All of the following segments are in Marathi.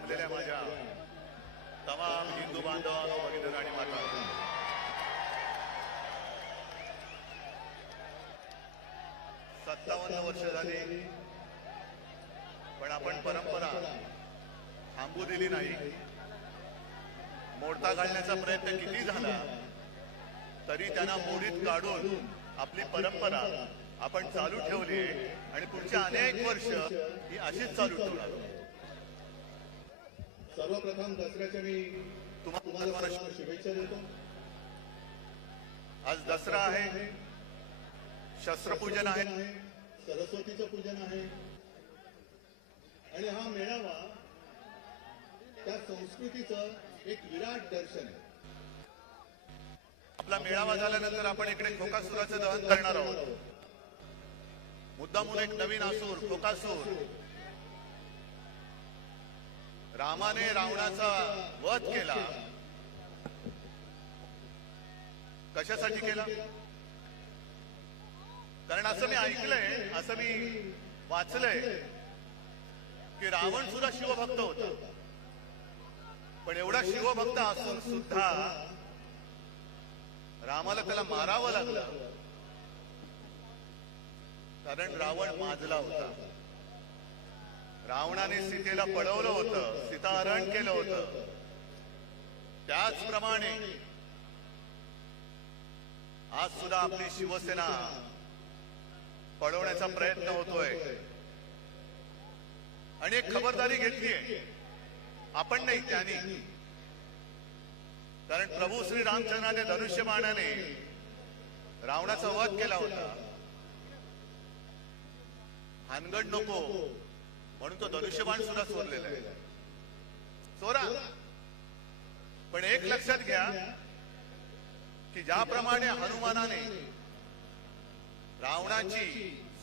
जमलेल्या माझ्या तमाम हिंदू बांधवांनो, भगिनी आणि माता, 57 वर्ष झाली, पण आपण परंपरा थांबू दिली नाही. मोडता घालण्याचा प्रयत्न किती झाला तरी त्यांना मोडीत काढून आपली परंपरा आपण चालू ठेवली आणि पुढच्या अनेक वर्ष ही अशीच चालू ठेवणार. सर्वप्रथम दसऱ्याच्या मी तुम्हाला शुभेच्छा देतो. आज दसरा आहे, शस्त्रपूजन आहे, सरस्वतीचं पूजन आहे आणि हा मेळावा त्या संस्कृतीचं एक विराट दर्शन आहे. आपला मेळावा झाल्यानंतर आपण इकडे खोकासुराचं दहन करणार आहोत. मुद्दामून एक नवीन असुर खोकासूर, रामाने रावणाचा वध केला. कशासाठी केला? कारण असं मी ऐकलंय, असं मी वाचलंय की रावण सुद्धा शिवभक्त होता. पण एवढा शिवभक्त असून सुद्धा रामाला त्याला मारावं लागलं, कारण रावण माजला होता. रावणाने सीतेला पळवलं होतं, सीताहरण केलं होतं. त्याचप्रमाणे आज सुद्धा आपली शिवसेना पळवण्याचा प्रयत्न होतोय आणि एक खबरदारी घेतलीये आपण नाही, त्यांनी. कारण प्रभू श्री रामचंद्राने धनुष्यबाणाने रावणाचा वध केला होता. हानगड नको म्हणून तो धनुष्यबाण सुद्धा चोरलेला आहे. चोरा, पण एक लक्षात घ्या की ज्याप्रमाणे हनुमानाने रावणाची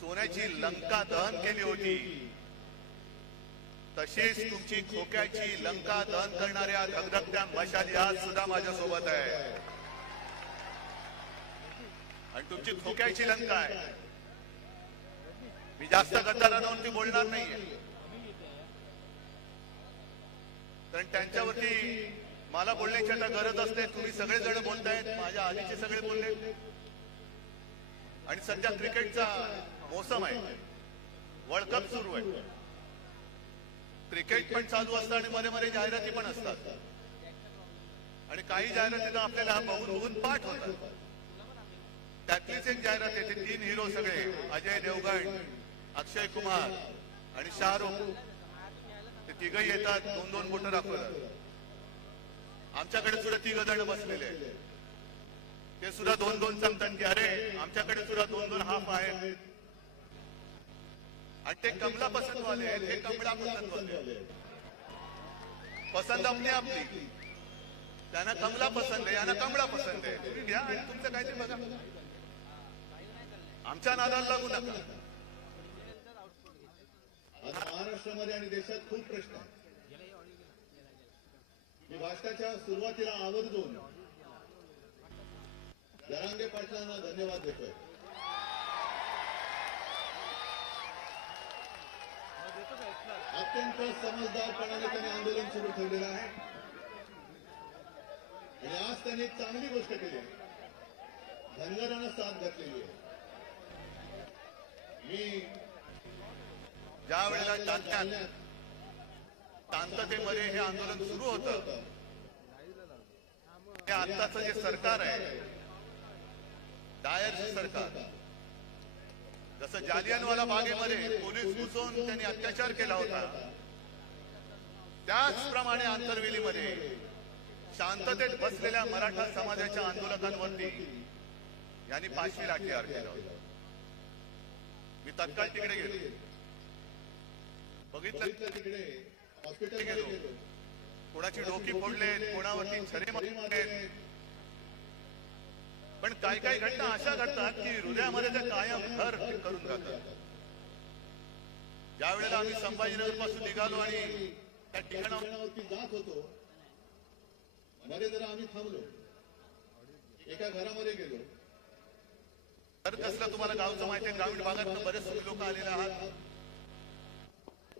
सोन्याची लंका दहन केली होती, तशीच तुमची खोक्याची लंका दहन करणाऱ्या धगधगत्या मशाली आज सुद्धा माझ्या सोबत आहे. आणि तुमची खोक्याची लंका आहे. मी जास्त गद्दारांवरती बोलणार नाहीये, कारण त्यांच्यावरती मला बोलण्याची आता गरज असते. तुम्ही सगळेजण बोलतायत, माझ्या आधीचे सगळे बोलले. आणि सध्या क्रिकेटचा मोसम आहे, वर्ल्ड कप सुरू आहे. क्रिकेट पण चालू असतं आणि मध्ये मध्ये जाहिराती पण असतात. आणि काही जाहिराती तर आपल्याला बघून पाठ होतात. त्यातलीच एक जाहिरात येते, 3 हिरो सगळे, अजय देवगण, अक्षय कुमार आणि शाहरुख, ते तिघही येतात, 2-2 बोटं दाखवतात. आमच्याकडे सुद्धा 3 जण बसलेले आहेत, ते सुद्धा 2-2 सांगतात की अरे आमच्याकडे सुद्धा 2-2 हाफ आहेत. आणि ते कमला पसंत वाले आहेत, हे कमला पसंत वाले. पसंत आपली, त्यांना कमला पसंत आहे, यांना कमळा पसंत आहे. तुम्ही घ्या आणि तुमचं काहीतरी बघा, आमच्या नादाला लागू नका. महाराष्ट्रामध्ये आणि देशात खूप प्रश्न आहेत. मी भाषणाच्या सुरुवातीला आवर्जून जरांगे पाटलांना धन्यवाद देतोय. अत्यंत समजदारपणाने त्यांनी आंदोलन सुरू ठेवलेलं आहे आणि आज त्यांनी एक चांगली गोष्ट केली आहे, धनगरांना साथ घातलेली आहे. मी ज्या वेळेला शांततेमध्ये हे आंदोलन सुरू होतं, हे आत्ताचं जे सरकार आहे, डायरचं सरकार, जसं जालियनवाला बागेमध्ये पोलीस घुसून त्यांनी अत्याचार केला होता, त्याचप्रमाणे आंतरवेलीमध्ये शांततेत बसलेल्या मराठा समाजाच्या आंदोलकांवरती यांनी 5वी लाठीहार केला होता. मी तत्काळ तिकडे गेलो, बघितलं, तिकडे हॉस्पिटल गेलो. कोणाची डोकी फोडले, कोणावरती छरे मारले. पण काही काही घटना अशा घडतात की हृदयामध्ये ते कायम घर करून जातात. ज्या वेळेला आम्ही संभाजीनगर पासून निघालो आणि त्या ठिकाणावरती जात होतो, मध्ये जरा आम्ही थांबलो, एका घरामध्ये गेलो. तर कसलं तुम्हाला गावचं माहिती आहे, ग्रामीण भागात बरेच लोक आलेले आहात.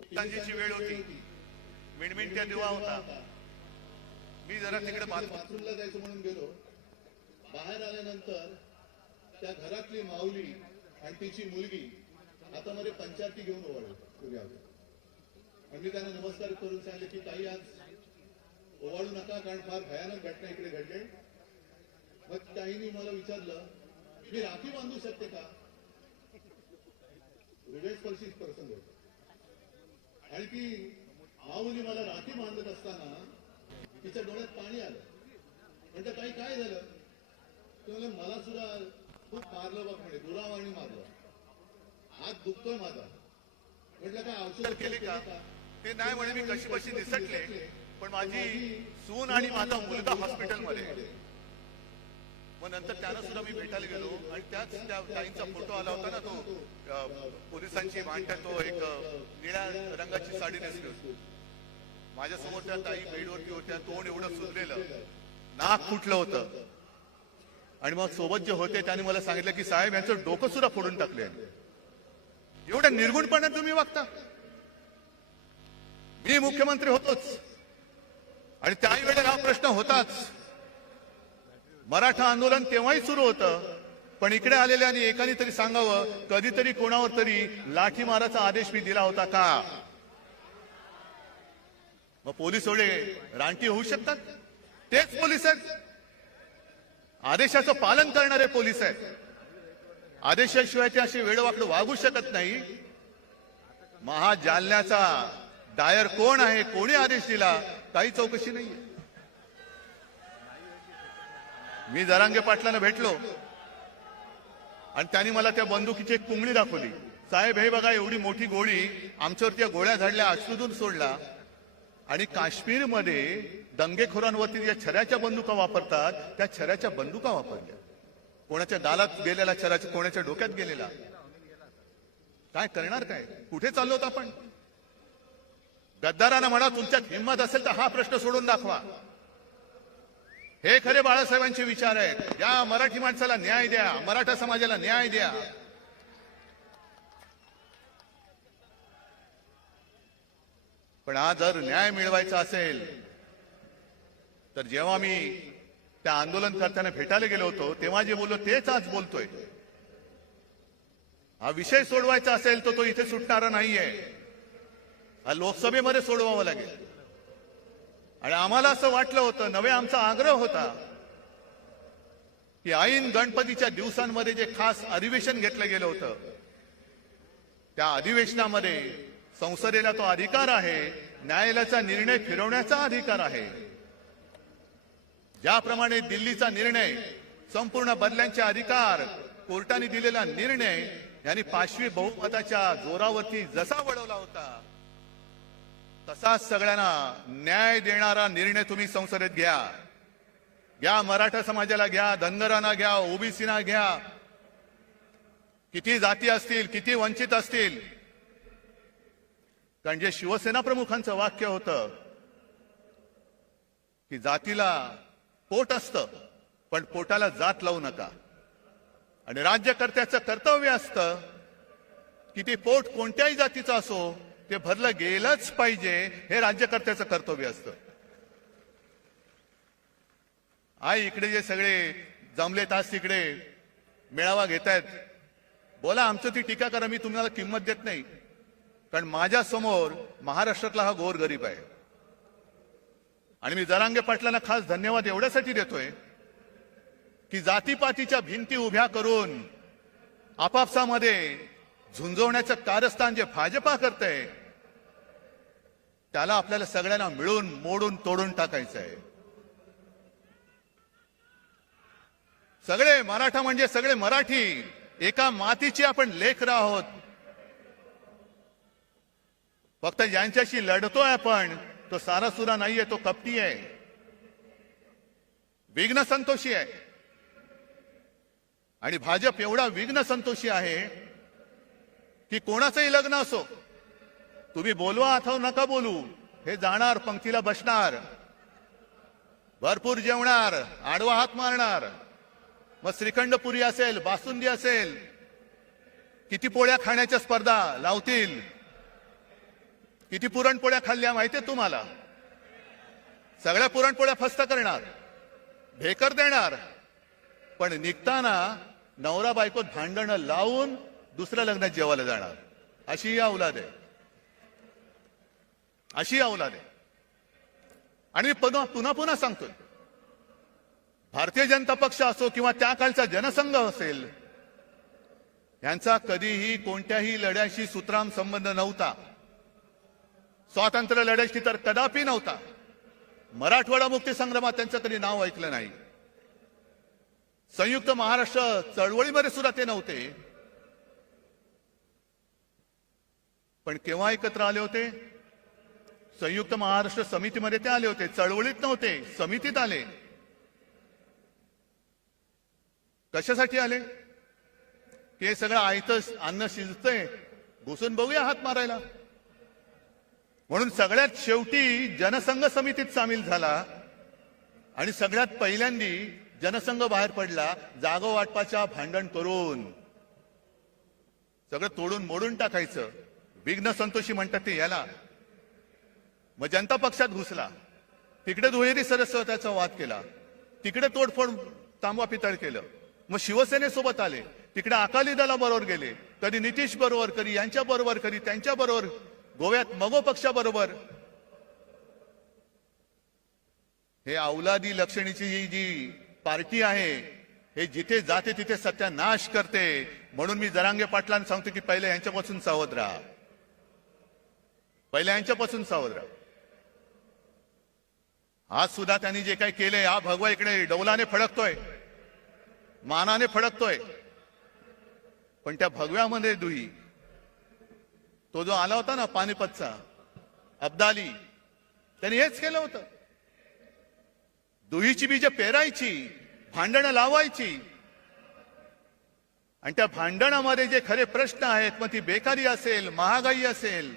संजीची वेळ होती, मिणमिणत्या दिवा होता. मी जरा तिकडे बाथरूमला जायचं म्हणून गेलो. बाहेर आल्यानंतर त्या घरातली माऊली आणि तिची मुलगी हातामध्ये पंचायती घेऊन उभ्या होत्या. आणि मी त्यांना नमस्कार करून सांगितले की ताई आज ओवाळू नका, कारण फार भयानक घटना इकडे घडली. मग ताईंनी मला विचारलं मी राखी बांधू शकते का. हृदयस्पर्शी प्रसंग होता. आणि ती माऊली मला राखी बांधत असताना तिच्या डोळ्यात पाणी आलं. म्हणजे ताई काय झालं. ते म्हणलं मला सुद्धा खूप मारलं बघ, म्हणे दुरावाणी मारलं, हात दुखतोय माझा. म्हटलं काय औषध केले का ते नाही म्हणे. मी कशी कशी निसटले, पण माझी सून आणि माझा मुलगा हॉस्पिटलमध्ये. मग नंतर त्यांना सुद्धा मी भेटायला गेलो आणि त्याच त्या ताईंचा फोटो आला होता ना, तो पोलिसांची भांड्या, तो एक निळ्या रंगाची साडी नेसली होती. माझ्यासमोर त्या ताई बेडवरती होत्या. तोंड एवढं सुजलेलं, नाक फुटलं होतं. आणि मग सोबत जे होते त्यांनी मला सांगितलं की साहेब यांचं डोकं सुद्धा फोडून टाकले. एवढ्या निर्गुणपणे तुम्ही वागता. मी मुख्यमंत्री होतोच आणि त्याही वेळेला हा प्रश्न होताच. मराठा आंदोलन तेव्हाही सुरू होतं, पण इकडे आलेल्यानी एकाने तरी सांगावं कधीतरी कोणावर तरी लाठीमाराचा आदेश मी दिला होता का. मग पोलीस एवढे रानटी होऊ शकतात. तेच पोलीस आहेत, आदेशाचं पालन करणारे पोलीस आहेत. आदेशाशिवाय ते असे वेडवाकडं वागू शकत नाही. महाजालन्याचा डायर कोण आहे, कोणी आदेश दिला, काही चौकशी नाही. मी जरांगे पाटलांना भेटलो आणि त्यांनी मला त्या बंदुकीची एक पुंगळी दाखवली. साहेब हे बघा, एवढी मोठी गोळी आमच्यावरती या गोळ्या झाडल्या, अश्रूतून सोडला. आणि काश्मीरमध्ये दंगेखोरांवरती ज्या छऱ्याच्या बंदुका वापरतात त्या छऱ्याच्या बंदुका वापरल्या. कोणाच्या गालात गेलेला छऱ्याच्या, कोणाच्या डोक्यात गेलेला. काय करणार, काय कुठे चाललो होतो आपण. गद्दारांना म्हणा तुमच्यात हिंमत असेल तर हा प्रश्न सोडून दाखवा. हे खरे बाळासाहेबांचे विचार आहेत. या मराठी माणसाला न्याय द्या, मराठा समाजाला न्याय द्या. पण आज जर न्याय मिळवायचा असेल तर जेव्हा मी त्या आंदोलन करताना भेटायला गेलो होतो तेव्हा जे बोललो तेच आज बोलतोय. हा विषय सोडवायचा असेल तर तो इथे सुटणारा नाहीये, हा लोकसभेमध्ये सोडवावा लागेल. आणि आम्हाला असं वाटलं होतं, नवे आमचा आग्रह होता की ऐन गणपतीच्या दिवसांमध्ये जे खास अधिवेशन घेतलं गेलं होतं त्या अधिवेशनामध्ये संसदेला तो अधिकार आहे, न्यायालयाचा निर्णय फिरवण्याचा अधिकार आहे. ज्याप्रमाणे दिल्लीचा निर्णय, संपूर्ण बदल्यांचे अधिकार, कोर्टाने दिलेला निर्णय यांनी 5वी बहुमताच्या जोरावरती जसा वळवला होता तसाच सगळ्यांना न्याय देणारा निर्णय तुम्ही संसदेत घ्या. घ्या, मराठा समाजाला घ्या, धनगरांना घ्या, ओबीसीना घ्या, किती जाती असतील, किती वंचित असतील. कारण जे शिवसेना प्रमुखांचं वाक्य होतं की जातीला पोट असतं पण पोटाला जात लावू नका. आणि राज्यकर्त्याचं कर्तव्य असतं की ते पोट कोणत्याही जातीचं असो ते भरलं गेलंच पाहिजे, हे राज्यकर्त्याचं कर्तव्य असतं. आई इकडे जे सगळे जमलेत आज तिकडे मेळावा घेतायत, बोला, आमचं ती टीका करा, मी तुम्हाला किंमत देत नाही. कारण माझ्या समोर महाराष्ट्रातला हा गोरगरीब आहे. आणि मी जरांगे पाटलांना खास धन्यवाद एवढ्यासाठी देतोय की जातीपातीच्या भिंती उभ्या करून आपापसामध्ये झुंजवण्याचं कारस्थान जे भाजपा करतंय त्याला आपल्याला सगळ्यांना मिळून मोडून तोडून टाकायचं आहे. सगळे मराठा म्हणजे सगळे मराठी, एका मातीची आपण लेकरं आहोत. फक्त ज्यांच्याशी लढतोय आपण तो सारासुरा नाहीये, तो कपटी आहे, विघ्न संतोषी आहे. आणि भाजप एवढा विघ्न संतोषी आहे की कोणाचंही लग्न असो, तुम्ही बोलवा अथवा नका बोलू, हे जाणार, पंक्तीला बसणार, भरपूर जेवणार, आडवा हात मारणार. मग श्रीखंड पुरी असेल, बासुंदी असेल, किती पोळ्या खाण्याच्या स्पर्धा लावतील. किती पुरणपोळ्या खाल्ल्या माहितीये तुम्हाला? सगळ्या पुरणपोळ्या फस्त करणार, भेकर देणार, पण निघताना नवरा बायकोत भांडणं लावून दुसऱ्या लग्नात जेवायला जाणार. अशी ही औलाद आहे, अशी औलाद आहे. आणि मी पुन्हा पुन्हा सांगतोय, भारतीय जनता पक्ष असो किंवा त्या काळचा जनसंघ असेल, यांचा कधीही कोणत्याही लढ्याशी सुतराम संबंध नव्हता. स्वातंत्र्य लढ्याशी तर कदापि नव्हता. मराठवाडा मुक्ती संग्रामात त्यांचं कधी नाव ऐकलं नाही. संयुक्त महाराष्ट्र चळवळीमध्ये सुद्धा ते नव्हते. पण केव्हा एकत्र आले होते? संयुक्त महाराष्ट्र समितीमध्ये ते आले होते. चळवळीत नव्हते, समितीत आले. कशासाठी आले? की हे सगळं आयतं अन्न शिजतंय, घुसून बघूया हात मारायला. म्हणून सगळ्यात शेवटी जनसंघ समितीत सामील झाला आणि सगळ्यात पहिल्यांदी जनसंघ बाहेर पडला. जागो वाटपाच्या भांडण करून सगळं तोडून मोडून टाकायचं. विघ्न संतोषी म्हणतात ते याला. मग जनता पक्षात घुसला, तिकडे दुहेरी सदस्यत्वाचा वाद केला, तिकडे तोडफोड तांबा पितळ केलं. मग शिवसेनेसोबत आले, तिकडे अकाली दलाबरोबर गेले, कधी नितीश बरोबर, कधी यांच्या बरोबर, कधी त्यांच्या बरोबर, गोव्यात मगो पक्षाबरोबर. हे औलादी लक्षणीची ही जी पार्टी आहे, हे जिथे जाते तिथे सत्यानाश करते. म्हणून मी जरांगे पाटलांना सांगतो की पहिले यांच्यापासून सावध राहा, पहिले यांच्यापासून सावध राहा. आज सुद्धा त्यांनी जे काही केले, हा भगवा इकडे डौलाने फडकतोय, मानाने फडकतोय. पण त्या भगव्यामध्ये दुही, तो जो आला होता ना पानिपतचा अब्दाली, त्यांनी हेच केलं होतं. दुहीची बीज पेरायची, भांडणं लावायची, आणि त्या भांडणामध्ये जे खरे प्रश्न आहेत, मग ती बेकारी असेल, महागाई असेल,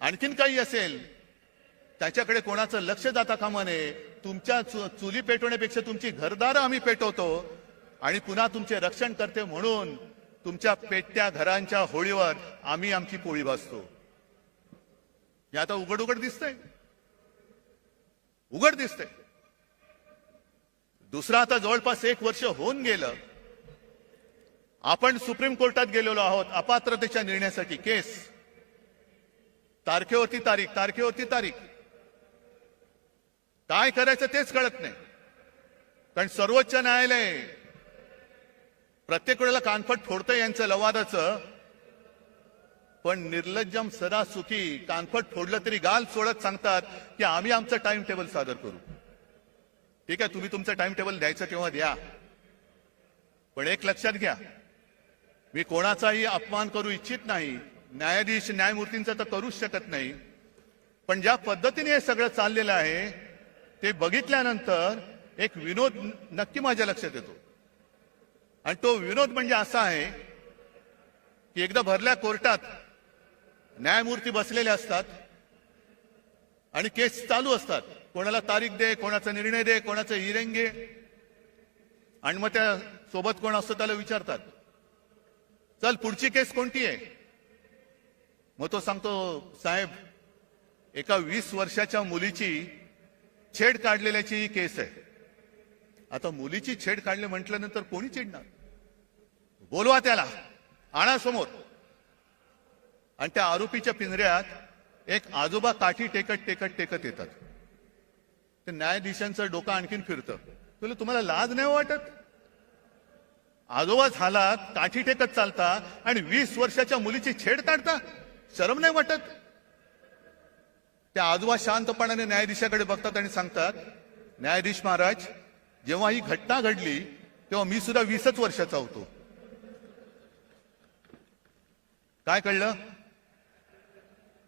आणखीन काही असेल, त्याच्याकडे कोणाचं लक्ष जाता कामा नये. तुमच्या चुली पेटवण्यापेक्षा तुमची घरदारं आम्ही पेटवतो आणि पुन्हा तुमचे रक्षण करते म्हणून तुमच्या पेटत्या घरांच्या होळीवर आम्ही आमची पोळी भाजतो. हे आता उघड उघड दिसतंय, उघड दिसतंय. दुसरा आता जवळपास 1 वर्ष होऊन गेलं. आपण सुप्रीम कोर्टात गेलेलो आहोत अपात्रतेच्या निर्णयासाठी. केस तारखेवरती तारीख, तारखेवरती तारीख. काय करायचं तेच कळत नाही. कारण सर्वोच्च न्यायालय प्रत्येक वेळेला कानफट फोडतंय यांचं लवादाचं. पण निर्लज्जम सदा सुखी कानफट फोडलं तरी गाल सोडत सांगतात की आम्ही आमचं टाइम टेबल सादर करू. ठीक आहे, तुम्ही तुमचं टाइम टेबल द्यायचं तेव्हा द्या. पण एक लक्षात घ्या, मी कोणाचाही अपमान करू इच्छित नाही. न्यायाधीश न्यायमूर्तींचा तर करूच शकत नाही. पण ज्या पद्धतीने हे सगळं चाललेलं आहे ते बघितल्यानंतर एक विनोद नक्की माझ्या लक्षात येतो. आणि तो विनोद म्हणजे असा आहे की एकदा भरल्या कोर्टात न्यायमूर्ती बसलेले असतात आणि केस चालू असतात. कोणाला तारीख दे, कोणाचा निर्णय दे, कोणाचं हिअरिंग घे. आणि मग त्या सोबत कोण असतो त्याला विचारतात, चल पुढची केस कोणती आहे? मग तो सांगतो, साहेब एका 20 वर्षाच्या मुलीची छेड काढलेल्याची ही केस आहे. आता मुलीची छेड काढले म्हटल्यानंतर कोणी चिडणार? बोलवा त्याला, आणा समोर. आणि त्या आरोपीच्या पिंजऱ्यात एक आजोबा काठी टेकत टेकत टेकत येतात. ते न्यायाधीशांचं डोकं आणखीन फिरतं. तुम्हाला लाज नाही वाटत? आजोबा झालात, काठी टेकत चालता आणि 20 वर्षाच्या मुलीची छेड काढता? शरम नाही वाटत? त्या आजोबा शांतपणाने न्यायाधीशाकडे बघतात आणि सांगतात, न्यायाधीश महाराज, जेव्हा ही घटना घडली तेव्हा मी सुद्धा 20च वर्षाचा होतो. काय कळलं?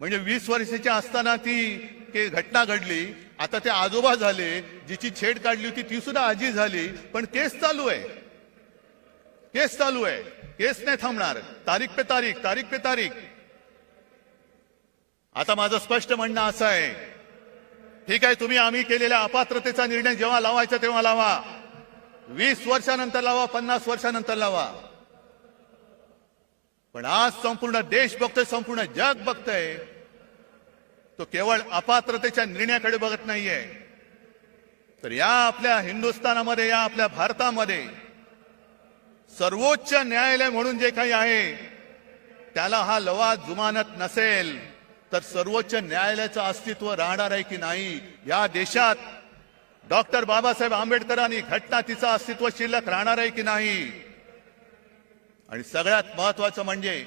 म्हणजे 20 वर्षाची असताना ती घटना घडली. आता ते आजोबा झाले, जिची छेड काढली होती ती सुद्धा आजी झाली. पण केस चालू आहे, केस चालू आहे, केस नाही थांबणार. तारीख पे तारीख, तारीख पे तारीख. आता माझं स्पष्ट म्हणणं असं आहे, ठीक आहे, तुम्ही आम्ही केलेल्या अपात्रतेचा निर्णय जेव्हा लावायचा तेव्हा लावा. 20 वर्षानंतर लावा, 50 वर्षानंतर लावा. पण आज संपूर्ण देश बघतोय, संपूर्ण जग बघतंय तो केवळ अपात्रतेच्या निर्णयाकडे बघत नाहीये, तर या आपल्या हिंदुस्थानामध्ये, या आपल्या भारतामध्ये सर्वोच्च न्यायालय म्हणून जे काही आहे त्याला हा लवाद जुमानत नसेल तर सर्वोच्च न्यायालयाचं अस्तित्व राहणार आहे की नाही? या देशात डॉक्टर बाबासाहेब आंबेडकरांनी घटना तिचं अस्तित्व शिल्लक राहणार आहे की नाही? आणि सगळ्यात महत्वाचं म्हणजे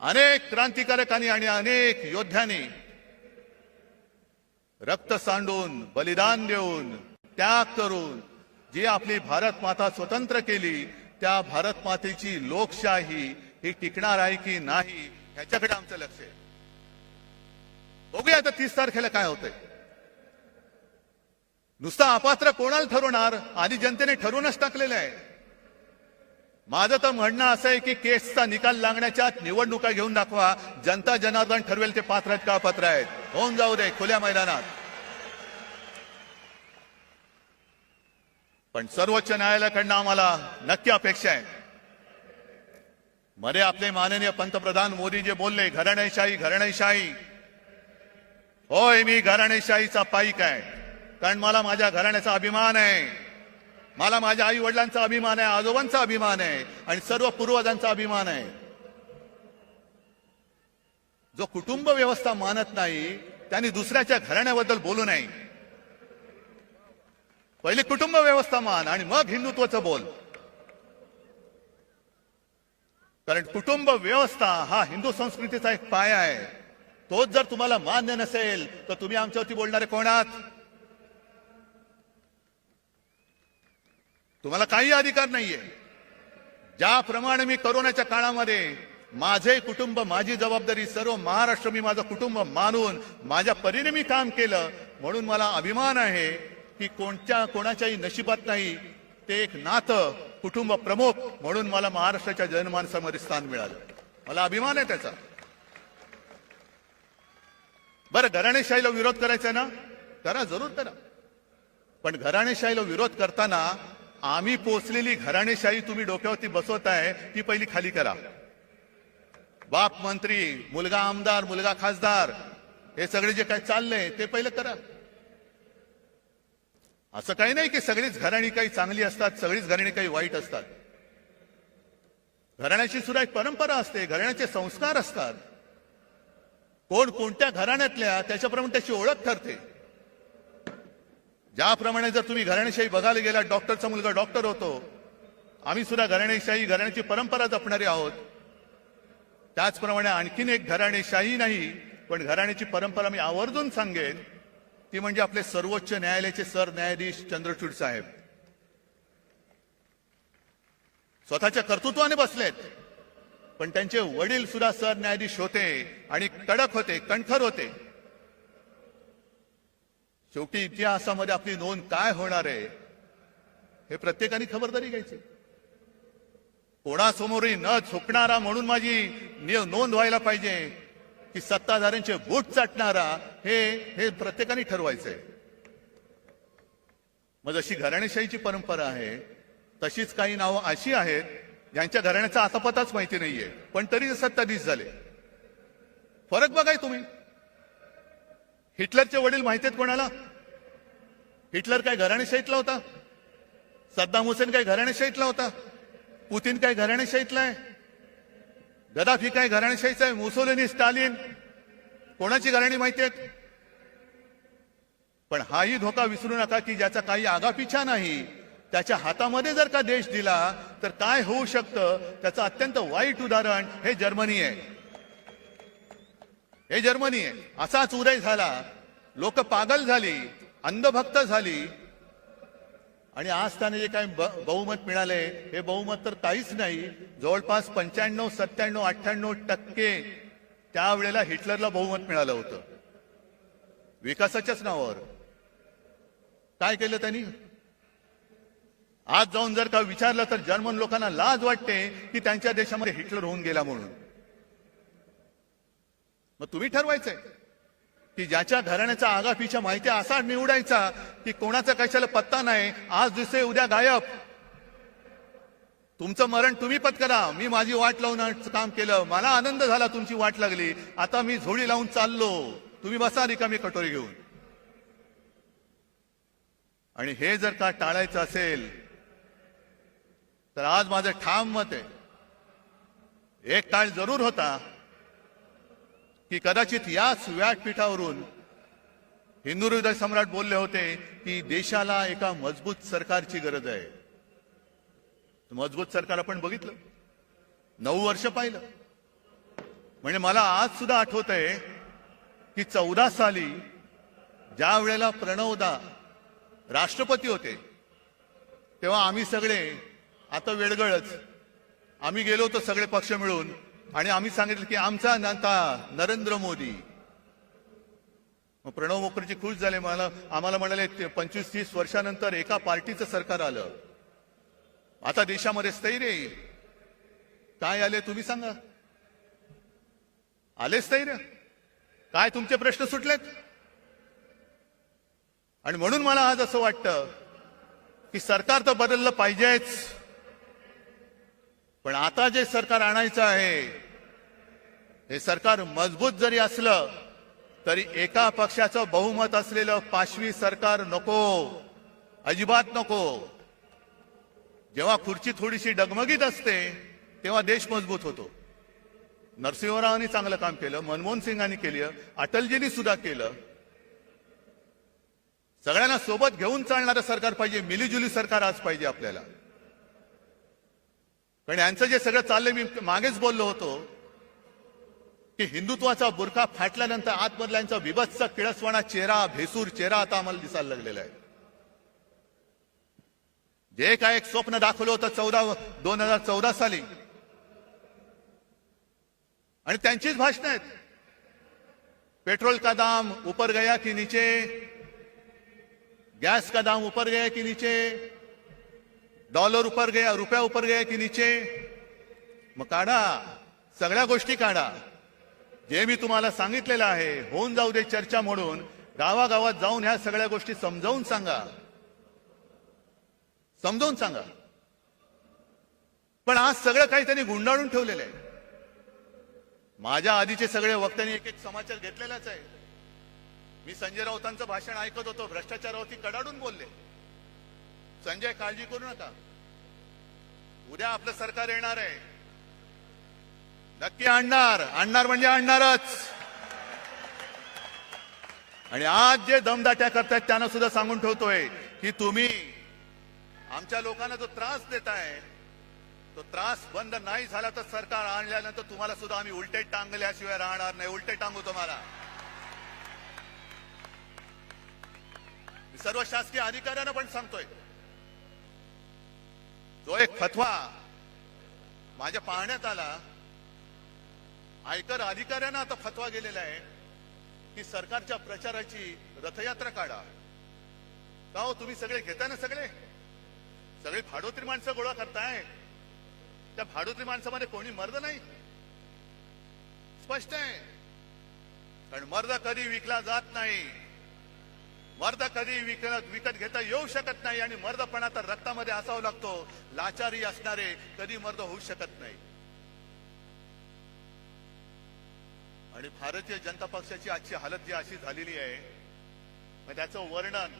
अनेक क्रांतिकारकांनी आणि अनेक योद्ध्यांनी रक्त सांडून, बलिदान देऊन, त्याग करून जी आपली भारत माता स्वतंत्र केली, त्या भारत मातेची लोकशाही ही टिकणार आहे की नाही ह्याच्याकडे आमचं लक्ष आहे. बघूया आता 30 तारखेला काय होतंय. नुसता अपात्र कोणाला ठरवणार? आधी जनतेने ठरवूनच टाकलेलं आहे. माझं तर म्हणणं असं आहे की केसचा निकाल लागण्याच्या निवडणुका घेऊन दाखवा. जनता जनार्दन ठरवेल ते पात्र आहेत का अपात्र आहेत. होऊन जाऊ दे खुल्या मैदानात. पण सर्वोच्च न्यायालयाकडनं आम्हाला नक्की अपेक्षा आहे. मध्ये आपले माननीय पंतप्रधान मोदी जे बोलले घराणेशाही घराणेशाही, होय मी घराणेशाहीचा पाईक आहे. कारण मला माझ्या घराण्याचा अभिमान आहे, मला माझ्या आई वडिलांचा अभिमान आहे, आजोबांचा अभिमान आहे आणि सर्व पूर्वजांचा अभिमान आहे. जो कुटुंब व्यवस्था मानत नाही त्यांनी दुसऱ्याच्या घराण्याबद्दल बोलू नये. पहिले कुटुंब व्यवस्था मान आणि मग हिंदुत्वाचं बोल. कारण कुटुंब व्यवस्था हा हिंदू संस्कृतीचा एक पाया आहे. तोच जर तुम्हाला मान्य नसेल तर तुम्ही आमच्यावरती बोलणारे कोण आहात? तुम्हाला काही अधिकार नाहीये. ज्याप्रमाणे मी कोरोनाच्या काळामध्ये माझे कुटुंब, माझी जबाबदारी, सर्व महाराष्ट्र मी माझं कुटुंब मानून माझ्या परीने मी काम केलं, म्हणून मला अभिमान आहे की कोणाच्याही नशिबात नाही ते एक नातं कुटुंब प्रमुख म्हणून मला महाराष्ट्राच्या जनमानसामध्ये स्थान मिळालं. मला अभिमान आहे त्याचा. बरं, घराणेशाहीला विरोध करायचा ना, करा, जरूर करा. पण घराणेशाहीला विरोध करताना आम्ही पोचलेली घराणेशाही तुम्ही डोक्यावरती बसवताय ती पहिली खाली करा. बाप मंत्री, मुलगा आमदार, मुलगा खासदार, हे सगळे जे काय चाललंय ते पहिलं करा. असं काही नाही की सगळीच घराणी काही चांगली असतात, सगळीच घराणी काही वाईट असतात. घराण्याची सुद्धा एक परंपरा असते, घराण्याचे संस्कार असतात. कोण कोणत्या घराण्यातल्या त्याच्याप्रमाणे त्याची ओळख ठरते. ज्याप्रमाणे जर तुम्ही घराणेशाही बघायला गेला, डॉक्टरचा मुलगा डॉक्टर होतो, आम्ही सुद्धा घराणेशाही, घराण्याची परंपरा जपणारे आहोत. त्याचप्रमाणे आणखीन एक घराणेशाही नाही पण घराण्याची परंपरा मी आवर्जून सांगेन, ती म्हणजे आपले सर्वोच्च न्यायालयाचे सरन्यायाधीश चंद्रचूड साहेब. स्वतःच्या कर्तृत्वाने बसलेत, पण त्यांचे वडील सुद्धा सरन्यायाधीश होते आणि कडक होते, कणखर होते. शेवटी इतिहासामध्ये आपली नोंद काय होणार आहे हे प्रत्येकाने खबरदारी घ्यायची. कोणासमोरही न झुकणारा म्हणून माझी नोंद व्हायला पाहिजे की सत्ताधाऱ्यांचे बूट चाटणारा, हे प्रत्येकाने ठरवायचंय. मग जशी घराणेशाहीची परंपरा आहे तशीच काही नावं अशी आहेत ज्यांच्या घराण्याचा आतापताच माहिती नाहीये पण तरी सत्ताधीश झाले. फरक बघाय तुम्ही. हिटलरचे वडील माहिती आहेत कोणाला? हिटलर काय घराणेशाहीतला होता? सद्दाम हुसेन काय घराणेशाहीतला होता? पुतीन काय घराणेशाहीतला आहे? गदाफी काय घराणेशाहीचा आहे? मुसोलिनी, स्टालिन, कोणाची घराणी माहिती आहेत? पण हाही धोका विसरू नका की ज्याचा काही आगापिछा नाही, त्याच्या हातामध्ये जर का देश दिला तर काय होऊ शकतं त्याचं अत्यंत वाईट उदाहरण हे जर्मनी आहे. हे जर्मनी आहे. असाच उदय झाला, लोक पागल झाली, अंधभक्त झाली आणि आज त्याने जे काही बहुमत मिळाले हे बहुमत तर काहीच नाही. जवळपास 95, 97, 98% त्यावेळेला हिटलरला बहुमत मिळालं होतं विकासाच्याच नावावर. काय केलं त्यांनी? आज जाऊन जर का विचारलं तर जर्मन लोकांना लाज वाटते की त्यांच्या देशामध्ये हिटलर होऊन गेला म्हणून. मग तुम्ही ठरवायचंय की ज्याच्या घराण्याचा आगापिछा माहिती असा निवडायचा की कोणाचा कशाला पत्ता नाही, आज दिसे उद्या गायब. तुमचं मरण तुम्ही पत्करा. मी माझी वाट लावून काम केलं, मला आनंद झाला तुमची वाट लागली, आता मी झोळी लावून चाललो. तुम्ही बसा रिकामी कटोरी घेऊन. आणि हे जर का टाळायचं असेल तर आज माझं ठाम मत आहे, एक काळ जरूर होता की कदाचित याच व्यासपीठावरून हिंदू हृदय सम्राट बोलले होते की देशाला एका मजबूत सरकारची गरज आहे. मजबूत सरकार आपण बघितलं, 9 वर्ष पाहिलं. म्हणजे मला आज सुद्धा आठवत आहे की 14 साली ज्या वेळेला प्रणवदा राष्ट्रपती होते तेव्हा आम्ही सगळे, आता वेळगळच, आम्ही गेलो होतो सगळे पक्ष मिळून आणि आम्ही सांगितलं की आमचा नेता नरेंद्र मोदी. मग प्रणव मुखर्जी खुश झाले, आम्हाला म्हणाले 25-30 वर्षानंतर एका पार्टीचं सरकार आलं, आता देशामध्ये स्थैर्य येईल. काय आले तुम्ही सांगा? आले स्थैर्य? काय तुमचे प्रश्न सुटलेत? आणि म्हणून मला आज असं वाटतं की सरकार तर बदललं पाहिजेच, पण आता जे सरकार आणायचं आहे हे सरकार मजबूत जरी असलं तरी एका पक्षाचं बहुमत असलेलं पाशवी सरकार नको, अजिबात नको. जेव्हा खुर्ची थोडीशी डगमगीत असते तेव्हा देश मजबूत होतो. नरसिंहरावांनी चांगलं काम केलं, मनमोहन सिंगांनी केलं, अटलजींनी सुद्धा केलं. सगळ्यांना सोबत घेऊन चालणारं सरकार पाहिजे, मिलीजुली सरकार आज पाहिजे आपल्याला. कारण यांचं जे सगळं चाललंय, मी मागेच बोललो होतो की हिंदुत्वाचा बुरखा फाटल्यानंतर आतमधल्यांचा विभत्स किळसवाणा चेहरा, भेसूर चेहरा आता आम्हाला दिसायला लागलेला आहे. जे काय एक स्वप्न दाखवलं होतं 2014 साली, आणि त्यांचीच भाषणं आहेत. पेट्रोल का दाम ऊपर गया की नीचे, गैस का दाम ऊपर गया कि नीचे, डॉलर ऊपर गया, रुपया ऊपर गया कि नीचे. मग काढा, सगळ्या गोष्टी काढा. जे मी तुम्हाला सांगितलेलं आहे, होऊन जाऊ दे चर्चा म्हणून गावागावात जाऊन ह्या सगळ्या गोष्टी समजावून सांगा, समजावून सांगा. पण आज सगळं काही त्यांनी गुंडाळून ठेवलेलं आहे. माझ्या आधीचे सगळे वक्त्यांनी एक एक समाचार घेतलेलाच आहे. मी संजय राऊतांचं भाषण ऐकत होतो, भ्रष्टाचारावरती कडाडून बोलले. संजय, काळजी करू नका, उद्या आपलं सरकार येणार आहे, नक्की आणणार, आणणार म्हणजे आणणारच. आणि आज जे दमदाट्या करतायत त्यांना सुद्धा सांगून ठेवतोय की तुम्ही आमच्या लोकांना जो त्रास देताय तो त्रास बंद नाही झाला तर सरकार आणल्यानंतर तुम्हाला सुद्धा आम्ही उलटे टांगल्याशिवाय राहणार नाही. उलटे टांगू तुम्हाला. सर्व शासकीय अधिकाऱ्यांना पण सांगतोय, जो एक फतवा माझ्या पाहण्यात आला, आयकर अधिकाऱ्यांना आता फतवा गेलेला आहे की सरकारच्या प्रचाराची रथयात्रा काढा. का हो, तुम्ही सगळे घेताय ना, सगळे भाडोत्री माणसं गोळा करताय. त्या भाडोत्री माणसामध्ये कोणी मर्द नाही, स्पष्ट आहे. कारण मर्द कधी विकला जात नाही, मर्द कधी विकत घेता येऊ शकत नाही. आणि मर्दपणा तर रक्तामध्ये असावा लागतो. लाचारी असणारे कधी मर्द होऊ शकत नाही. आणि भारतीय जनता पक्षाची आजची हालत जी अशी झालेली आहे, मग त्याचं वर्णन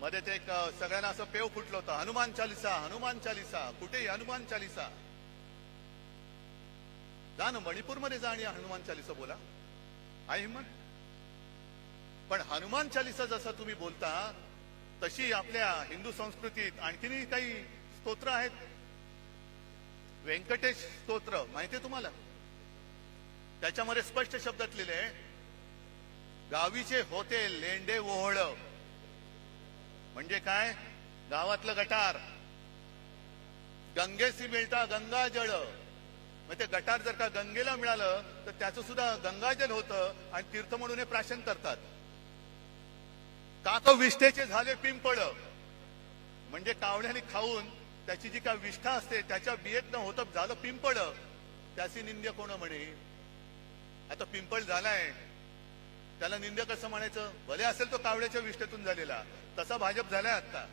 मध्ये ते सगळ्यांना असं पेव फुटलं होतं, हनुमान चालिसा, हनुमान चालिसा. कुठेही हनुमान चालिसा. जा ना मणिपूरमध्ये जा आणि हनुमान चालिसा बोला, आहे हिम्मत. पण हनुमान चालिसा जसं तुम्ही बोलता तशी आपल्या हिंदू संस्कृतीत आणखीनही काही स्तोत्र आहेत. व्यंकटेश स्तोत्र माहितीये तुम्हाला? त्याच्यामध्ये स्पष्ट शब्दात लिहिले, गावीचे होते लेंडे ओहळ. म्हणजे काय? गावातलं गटार. गंगेसी मिळता गंगा जळ. मग ते गटार जर का गंगेला मिळालं तर त्याचं सुद्धा गंगाजल होतं आणि तीर्थ म्हणून हे प्राशन करतात. काक विष्ठेचे झाले पिंपळ. म्हणजे कावळ्याने खाऊन त्याची जी काय विष्ठा असते त्याच्या बियेत न होतं झालं पिंपळ. त्याची निंद्य कोण म्हणे? आता पिंपळ झालाय त्याला निंद्य कसं म्हणायचं? भले असेल तो कावळ्याच्या विष्ठेतून झालेला. तसा भाजप झालाय आता.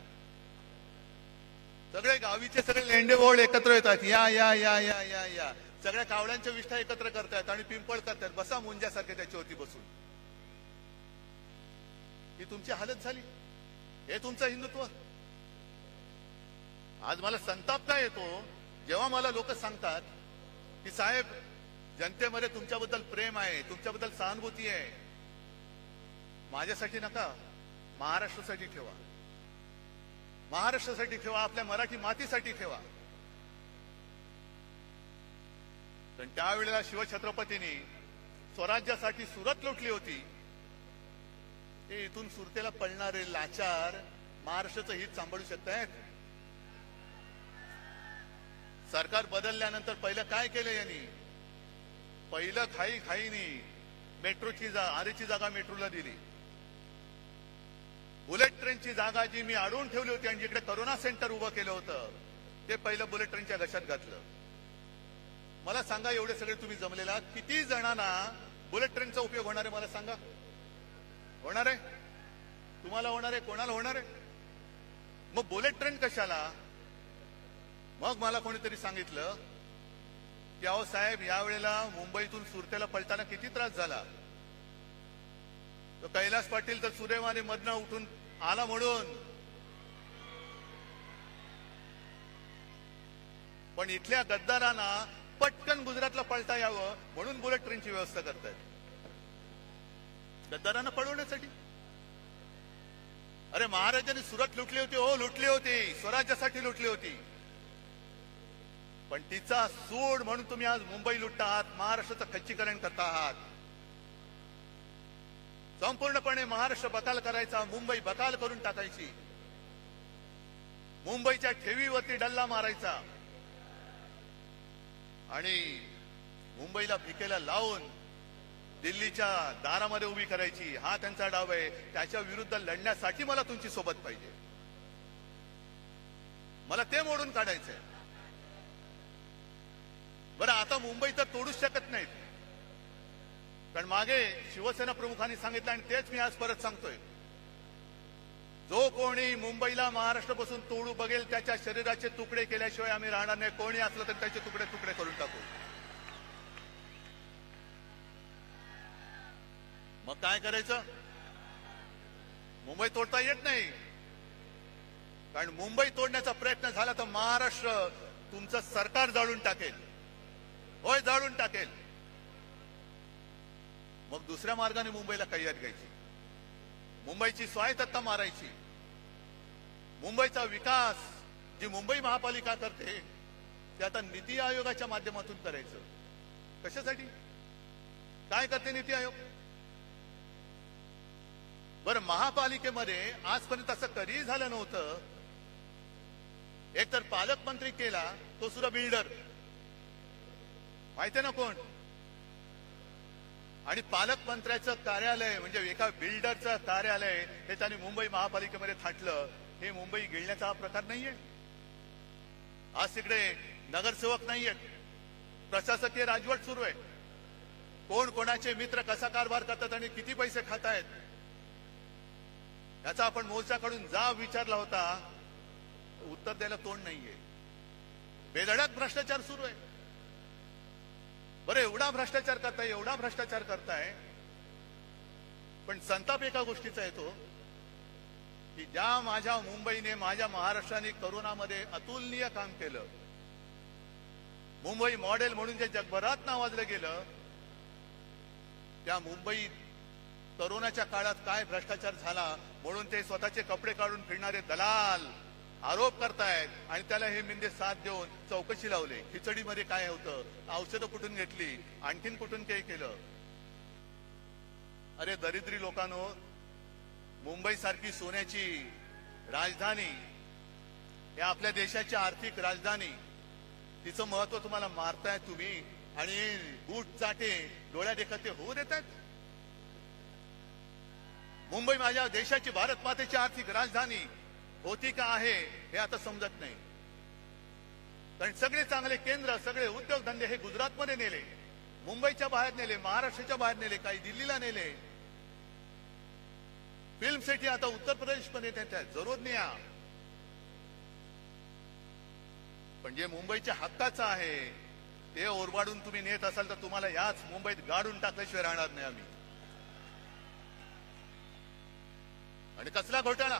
सगळे गावीचे सगळे लेंडे ओळ एकत्र येतात. या या या या या या सगळ्या कावळ्यांच्या विष्ठा एकत्र करतायत आणि पिंपळ करतायत. बसा मुंजासारखे त्याच्यावरती बसून. ही तुमची हालत झाली. हे तुमचं हिंदुत्व. आज मला संताप काय येतो जेव्हा मला लोक सांगतात की साहेब जनतेमध्ये तुमच्याबद्दल प्रेम आहे, तुमच्याबद्दल सहानुभूती आहे. माझ्यासाठी नका, महाराष्ट्रासाठी ठेवा. महाराष्ट्रासाठी ठेवा, आपल्या मराठी मातीसाठी ठेवा. पण त्यावेळेला शिवछत्रपतींनी स्वराज्यासाठी सुरत लुटली होती. ते इथून सुरतेला पळणारे लाचार महाराष्ट्राचं हित सांभाळू शकतायत? सरकार बदलल्यानंतर पहिलं काय केलं यांनी? पहिलं खाईनी मेट्रोची आरेची जागा मेट्रोला दिली. बुलेट ट्रेनची जागा जी मी अडवून ठेवली होती आणि जिकडे करोना सेंटर उभं केलं होतं ते पहिलं बुलेट ट्रेनच्या घशात घातलं. मला सांगा, एवढे सगळे तुम्ही जमलेला किती जणांना बुलेट ट्रेनचा उपयोग होणार आहे? मला सांगा. होणार आहे? तुम्हाला होणार आहे? कोणाला होणार आहे? मग बुलेट ट्रेन कशाला? मग मला कोणीतरी सांगितलं की अहो साहेब, यावेळेला मुंबईतून सुरतेला पळताना किती त्रास झाला. तो कैलास पाटील तर सुदैवाने मधनं उठून आला म्हणून. पण इथल्या गद्दारांना पटकन गुजरातला पळता यावं म्हणून बुलेट ट्रेनची व्यवस्था करतायत. गद्दारांना पळवण्यासाठी. अरे महाराजांनी सुरत लुटली होती, हो लुटली होती, स्वराज्यासाठी लुटली होती. पण तिचा सूड म्हणून तुम्ही आज मुंबई लुटता आहात, महाराष्ट्राचं खच्चीकरण करता आहात. संपूर्णपणे महाराष्ट्र बकाल करायचा, मुंबई बकाल करून टाकायची, मुंबईच्या ठेवीवरती डल्ला मारायचा आणि मुंबईला भिकेला लावून दिल्लीच्या दारामध्ये उभी करायची. हा त्यांचा डाव आहे. त्याच्या विरुद्ध लढण्यासाठी मला तुमची सोबत पाहिजे. मला ते मोडून काढायचंय. बरं, आता मुंबई तर तोडूच शकत नाहीत, कारण मागे शिवसेना प्रमुखांनी सांगितलं आणि तेच मी आज परत सांगतोय, जो कोणी मुंबईला महाराष्ट्रापासून तोडू बघेल त्याच्या शरीराचे तुकडे केल्याशिवाय आम्ही राहणार नाही. कोणी असलं तर त्याचे तुकडे तुकडे करून टाकू. मग काय करायचं? मुंबई तोडता येत नाही, कारण मुंबई तोडण्याचा प्रयत्न झाला तर महाराष्ट्र तुमचं सरकार जाळून टाकेल. होय, जाळून टाकेल. मग दुसऱ्या मार्गाने मुंबईला कैयात घ्यायची, मुंबईची स्वायत्तता मारायची. मुंबईचा विकास जी मुंबई महापालिका करते ते आता नीती आयोगाच्या माध्यमातून करायचं. कशासाठी? काय करते नीती आयोग? बरं, महापालिकेमध्ये आजपर्यंत असं कधीही झालं नव्हतं. एक तर पालकमंत्री केला, तो सुद्धा बिल्डर. माहितीये ना कोण? आणि पालकमंत्र्याचं कार्यालय म्हणजे एका बिल्डरचं कार्यालय हे त्यांनी मुंबई महापालिकेमध्ये थाटलं. हे मुंबई गिळण्याचा हा प्रकार नाहीये. आज तिकडे नगरसेवक नाहीयेत, प्रशासकीय राजवट सुरू आहे. कोण कोणाचे मित्र कसा कारभार करतात आणि किती पैसे खातायत याचा आपण मोर्चाकडून जाब विचारला होता, उत्तर द्यायला तोंड नाहीये. बेधडक भ्रष्टाचार सुरू आहे. बरं, एवढा भ्रष्टाचार करताय, एवढा भ्रष्टाचार करताय, पण संताप एका गोष्टीचा येतो की ज्या माझ्या मुंबईने, माझ्या महाराष्ट्राने करोनामध्ये अतुलनीय काम केलं, मुंबई मॉडेल म्हणून जे जगभरात नावाजलं गेलं, त्या मुंबईत करोनाच्या काळात काय भ्रष्टाचार झाला म्हणून ते स्वतःचे कपडे काढून फिरणारे दलाल आरोप करतायत आणि त्याला हे मिंदे साथ देऊन चौकशी लावले. खिचडीमध्ये काय होतं, औषधं कुठून घेतली, आणखीन कुठून काय केलं. अरे दरिद्री लोकांनो, मुंबई सारखी सोन्याची राजधानी, हे आपल्या देशाची आर्थिक राजधानी, तिचं महत्व तुम्हाला मारताय तुम्ही आणि बूट चाटे डोळ्या देखत ते होऊ देतात. मुंबई माझ्या देशाची, भारत मातेची आर्थिक राजधानी होती का आहे हे आता समजत नाही. कारण सगळे चांगले केंद्र, सगळे उद्योगधंदे हे गुजरातमध्ये नेले, मुंबईच्या बाहेर नेले, महाराष्ट्राच्या बाहेर नेले, काही दिल्लीला नेले. फिल्म सिटी आता उत्तर प्रदेशमध्ये नेत्या, जरूर न्या. पण जे मुंबईच्या हक्काचं आहे ते ओरबाडून तुम्ही नेत असाल तर तुम्हाला याच मुंबईत गाडून टाकल्याशिवाय राहणार नाही आम्ही. आणि कसला घोटाळा?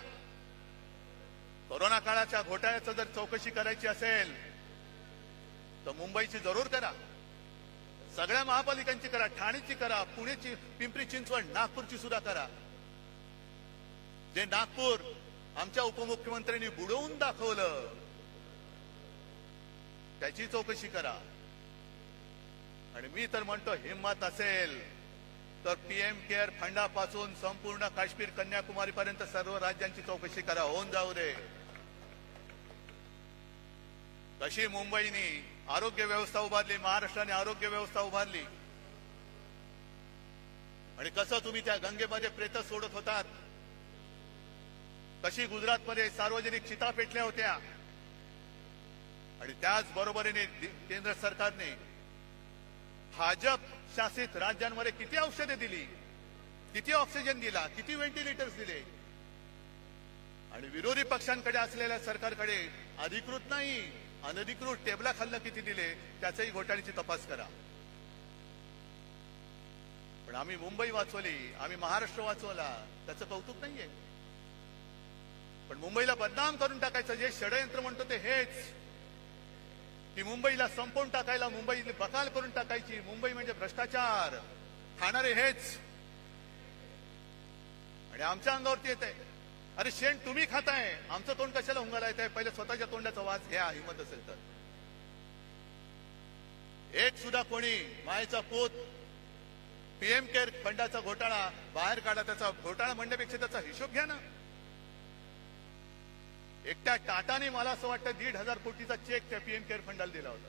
कोरोना काळाच्या घोटाळ्याचं जर चौकशी करायची असेल तर मुंबईची जरूर करा, सगळ्या महापालिकांची करा, ठाणेची करा, पुणेची, पिंपरी चिंचवड, नागपूरची सुद्धा करा. जे नागपूर आमच्या उपमुख्यमंत्र्यांनी बुडवून दाखवलं त्याची चौकशी करा. आणि मी तर म्हणतो, हिम्मत असेल तर पीएम केअर फंडापासून संपूर्ण काश्मीर, कन्याकुमारी पर्यंत सर्व राज्यांची चौकशी करा, होऊन जाऊ दे. कशी मुंबईने आरोग्य व्यवस्था उभारली, महाराष्ट्राने आरोग्य व्यवस्था उभारली, आणि कसं तुम्ही त्या गंगेमध्ये प्रेत सोडत होतात, कशी गुजरातमध्ये सार्वजनिक चिता पेटल्या होत्या, आणि त्याच बरोबरीने केंद्र सरकारने भाजप शासित राज्यांमध्ये किती औषधे दिली, किती ऑक्सिजन दिला, किती व्हेंटिलेटर्स दिले, आणि विरोधी पक्षांकडे असलेल्या सरकारकडे अधिकृत नाही अनधिकृत टेबलाखालनं किती दिले, त्याचाही घोटाळ्याची तपास करा. पण आम्ही मुंबई वाचवली, आम्ही महाराष्ट्र वाचवला, त्याचं कौतुक नाहीये. पण मुंबईला बदनाम करून टाकायचं जे षडयंत्र म्हणतो ते हेच, की मुंबईला संपवून टाकायला, मुंबईला बकाल करून टाकायची, मुंबई म्हणजे भ्रष्टाचार, खाणारे हेच. आणि आमच्या अंगावरती येत आहे, अरे शेण तुम्ही खाताय, आमचं तोंड कशाला उंगाला येत आहे? पहिले स्वतःच्या तोंडाचा वास घ्या, हिंमत असेल तर. एक सुद्धा कोणी मायेचा पोत पीएम केअर फंडाचा घोटाळा बाहेर काढा, त्याचा घोटाळा म्हणण्यापेक्षा त्याचा हिशोब घ्या ना. एकट्या टाटाने मला असं वाटतं 1,500 कोटीचा चेक त्या पीएम केअर फंडाला दिला होता.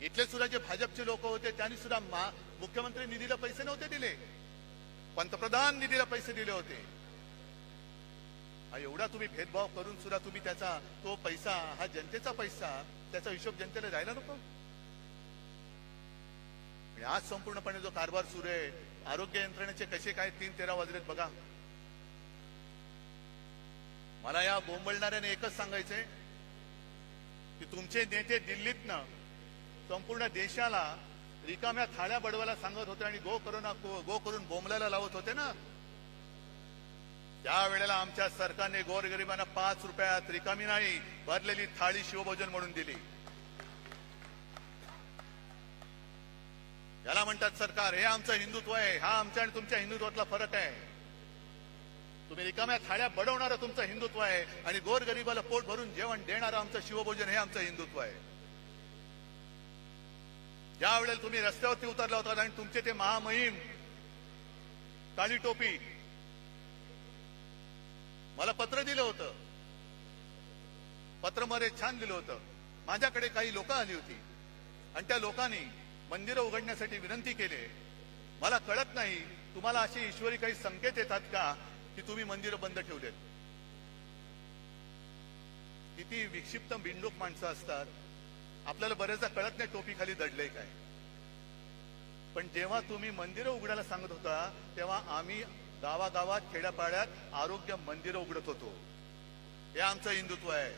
इथले सुद्धा जे भाजपचे लोक होते त्यांनी सुद्धा मुख्यमंत्री निधीला पैसे नव्हते दिले, पंतप्रधान निधीला पैसे दिले होते. एवढा तुम्ही भेदभाव करून सुद्धा तुम्ही त्याचा तो पैसा, हा जनतेचा पैसा, त्याचा हिशोब जनतेला द्यायला नको. आज संपूर्णपणे जो कारभार सुरू आहे, आरोग्य यंत्रणेचे कसे काय 3-13 वाजलेत बघा. मला या बोंबलणाऱ्याने एकच सांगायचंय की तुमचे नेते दिल्लीतनं संपूर्ण देशाला रिकाम्या थाळ्या बडवायला सांगत होते आणि गो करून बोंबलायला लावत होते ना. त्यावेळेला आमच्या सरकारने गोरगरिबांना 5 रुपयात रिकामी नाही भरलेली थाळी शिवभोजन म्हणून दिली. याला म्हणतात सरकार. हे आमचं हिंदुत्व आहे. हा आमच्या आणि तुमच्या हिंदुत्वातला फरक आहे. तुम्ही रिकाम्या थाळ्या बडवणारं तुमचं हिंदुत्व आहे आणि गोरगरिबाला पोट भरून जेवण देणारं आमचं शिवभोजन हे आमचं हिंदुत्व आहे. ज्या वेळेला तुम्ही रस्त्यावरती उतरला होता आणि तुमचे ते महामहिम काळी टोपी मला पत्र दिलं होतं, पत्र मध्ये छान लिहिलं होतं. माझ्याकडे काही लोक आली होती आणि त्या लोकांनी मंदिरं उघडण्यासाठी विनंती केली. मला कळत नाही तुम्हाला अशी ईश्वरी काही संकेत येतात का की तुम्ही मंदिरं बंद ठेवलेत. किती विक्षिप्त बिंडूक माणसं असतात. आपल्याला बरेचदा कळत नाही टोपी खाली दडलंय काय. पण जेव्हा तुम्ही मंदिरं उघडायला सांगत होता तेव्हा आम्ही गावागावात खेड्यापाड्यात आरोग्य मंदिरं उघडत होतो. हे आमचं हिंदुत्व आहे.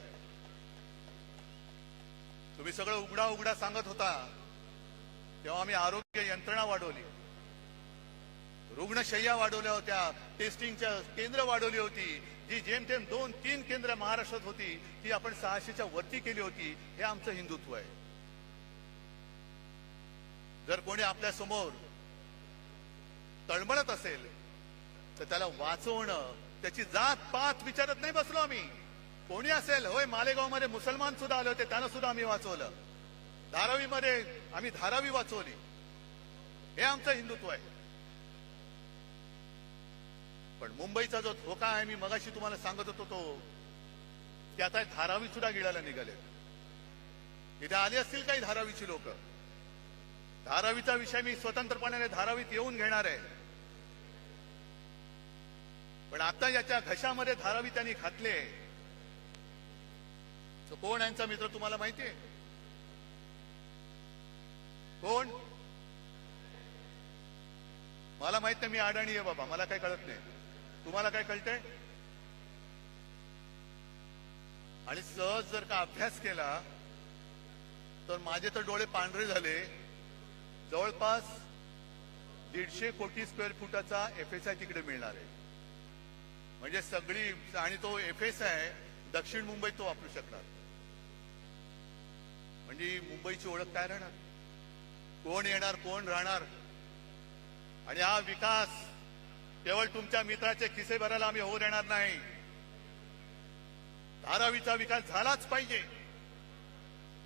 तुम्ही सगळं उघडा उघडा सांगत होता तेव्हा आम्ही आरोग्य यंत्रणा वाढवली, रुग्णशय्या वाढवल्या होत्या, टेस्टिंगच्या केंद्र वाढवली होती. जी जेमतेम 2-3 केंद्र महाराष्ट्रात होती ती आपण 600च्या वरती केली होती. हे आमचं हिंदुत्व आहे. जर कोणी आपल्या समोर तळमळत असेल तर त्याला वाचवणं, त्याची जात पात विचारत नाही बसलो आम्ही. कोणी असेल, होय मालेगावमध्ये मुसलमान सुद्धा आले होते, त्यांना सुद्धा आम्ही वाचवलं. धारावीमध्ये आम्ही धारावी वाचवली. हे आमचं हिंदुत्व आहे. पण मुंबईचा जो धोका आहे, मी मगाशी तुम्हाला सांगत होतो तो, की आता धारावी सुद्धा गिळायला निघाले. इथे आली असतील काही धारावीची लोक. धारावीचा विषय मी स्वतंत्रपणे धारावीत येऊन घेणार आहे. पण आता याच्या घशामध्ये धारावी त्यांनी घातले. तो कोण यांचा मित्र तुम्हाला माहितीये? कोण? मला माहित नाही. मी अडाणी आहे बाबा, मला काही कळत नाही. तुम्हाला काय कळतंय? आणि सहज जर का अभ्यास केला तर माझे तर डोळे पांढरे झाले. जवळपास 150 कोटी स्क्वेअर फुटाचा FSI तिकडे मिळणार आहे. म्हणजे सगळी, आणि तो एफएस आहे दक्षिण मुंबईत तो वापरू शकणार. म्हणजे मुंबईची ओळख काय राहणार, कोण येणार कोण राहणार. आणि हा विकास केवळ तुमच्या मित्राचे खिसे भरायला आम्ही होऊ देणार नाही. धारावीचा विकास झालाच पाहिजे.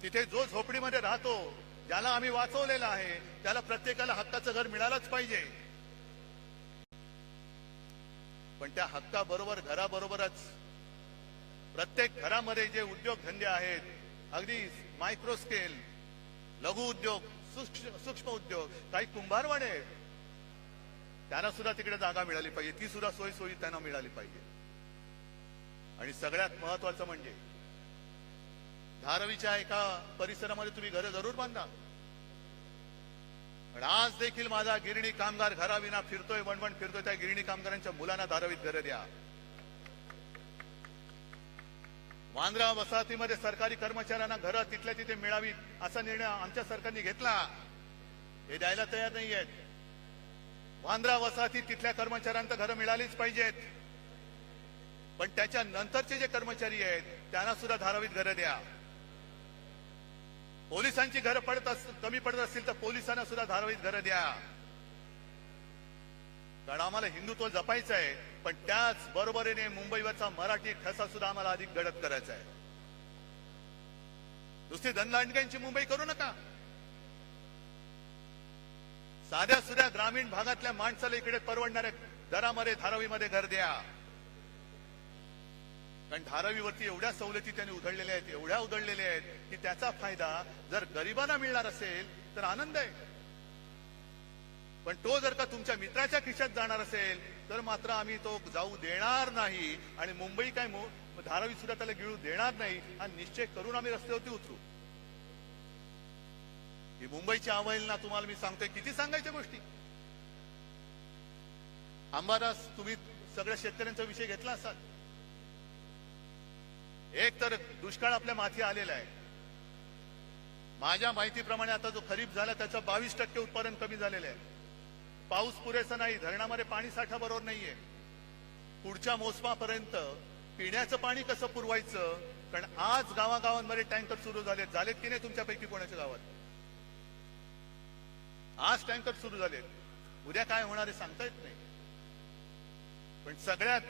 तिथे जो झोपडीमध्ये राहतो, ज्याला आम्ही वाचवलेला आहे, त्याला प्रत्येकाला हक्काचं घर मिळालंच पाहिजे. पण त्या हक्काबरोबर घराबरोबरच प्रत्येक घरामध्ये जे उद्योगधंदे आहेत, अगदी मायक्रो स्केल, लघु उद्योग, सूक्ष्म उद्योग, काही कुंभारवाडे आहेत, त्यांना सुद्धा तिकडे जागा मिळाली पाहिजे. ती सुद्धा सोयी त्यांना मिळाली पाहिजे. आणि सगळ्यात महत्वाचं म्हणजे धारावीच्या एका परिसरामध्ये तुम्ही घरं जरूर बांधा. पण आज देखील माझा गिरणी कामगार घराविना फिरतोय, वणवण फिरतोय. त्या गिरणी कामगारांच्या मुलांना धारावीत घरं द्या. वांद्रा वसाहतीमध्ये सरकारी कर्मचाऱ्यांना घरं तिथल्या तिथे मिळावीत, असा निर्णय आमच्या सरकारने घेतला. हे द्यायला तयार नाहीयेत. वांद्रा वसाहतीत तिथल्या कर्मचाऱ्यांना घरं मिळालीच पाहिजेत. पण त्याच्या नंतरचे जे कर्मचारी आहेत त्यांना सुद्धा धारावीत घरं द्या. पोलिसांची घरं कमी पडत असतील तर पोलिसांना सुद्धा धारावीत घरं द्या. कारण आम्हाला हिंदुत्व जपायचं आहे, पण त्याच बरोबरीने मुंबईवरचा मराठी ठसा सुद्धा आम्हाला अधिक गडद करायचा आहे. नुसती धनलांडग्यांची मुंबई करू नका. साध्या सुध्या ग्रामीण भागातल्या माणसाला इकडे परवडणाऱ्या दरामध्ये धारावीमध्ये घर द्या. कारण धारावीवरती एवढ्या सवलती त्यांनी उधळलेल्या आहेत, एवढ्या उधळलेल्या आहेत की त्याचा फायदा जर गरिबांना मिळणार असेल तर आनंद आहे. पण तो जर का तुमच्या मित्राच्या खिशात जाणार असेल तर मात्र आम्ही तो जाऊ देणार नाही. आणि मुंबई काय धारावी सुद्धा त्याला गिळू देणार नाही. हा निश्चय करून आम्ही रस्त्यावरती उतरू. ही मुंबईची अवहेलना तुम्हाला मी सांगतोय. किती सांगायच्या गोष्टी. अंबादास, तुम्ही सगळ्या शेतकऱ्यांचा विषय घेतला असाल. एक तर दुष्काळ आपल्या माथी आलेला आहे. माझ्या माहितीप्रमाणे आता जो खरीप झाला त्याचं 22% उत्पादन कमी झालेलं आहे. पाऊस पुरेसा नाही, धरणामध्ये पाणी साठा बरोबर नाहीये. पुढच्या मोसमापर्यंत पिण्याचं पाणी कसं पुरवायचं. कारण आज गावागावांमध्ये टँकर सुरू झालेत की नाही तुमच्यापैकी कोणाच्या गावात. आज टँकर सुरू झालेत. उद्या काय होणार आहे सांगता येत नाही. पण सगळ्यात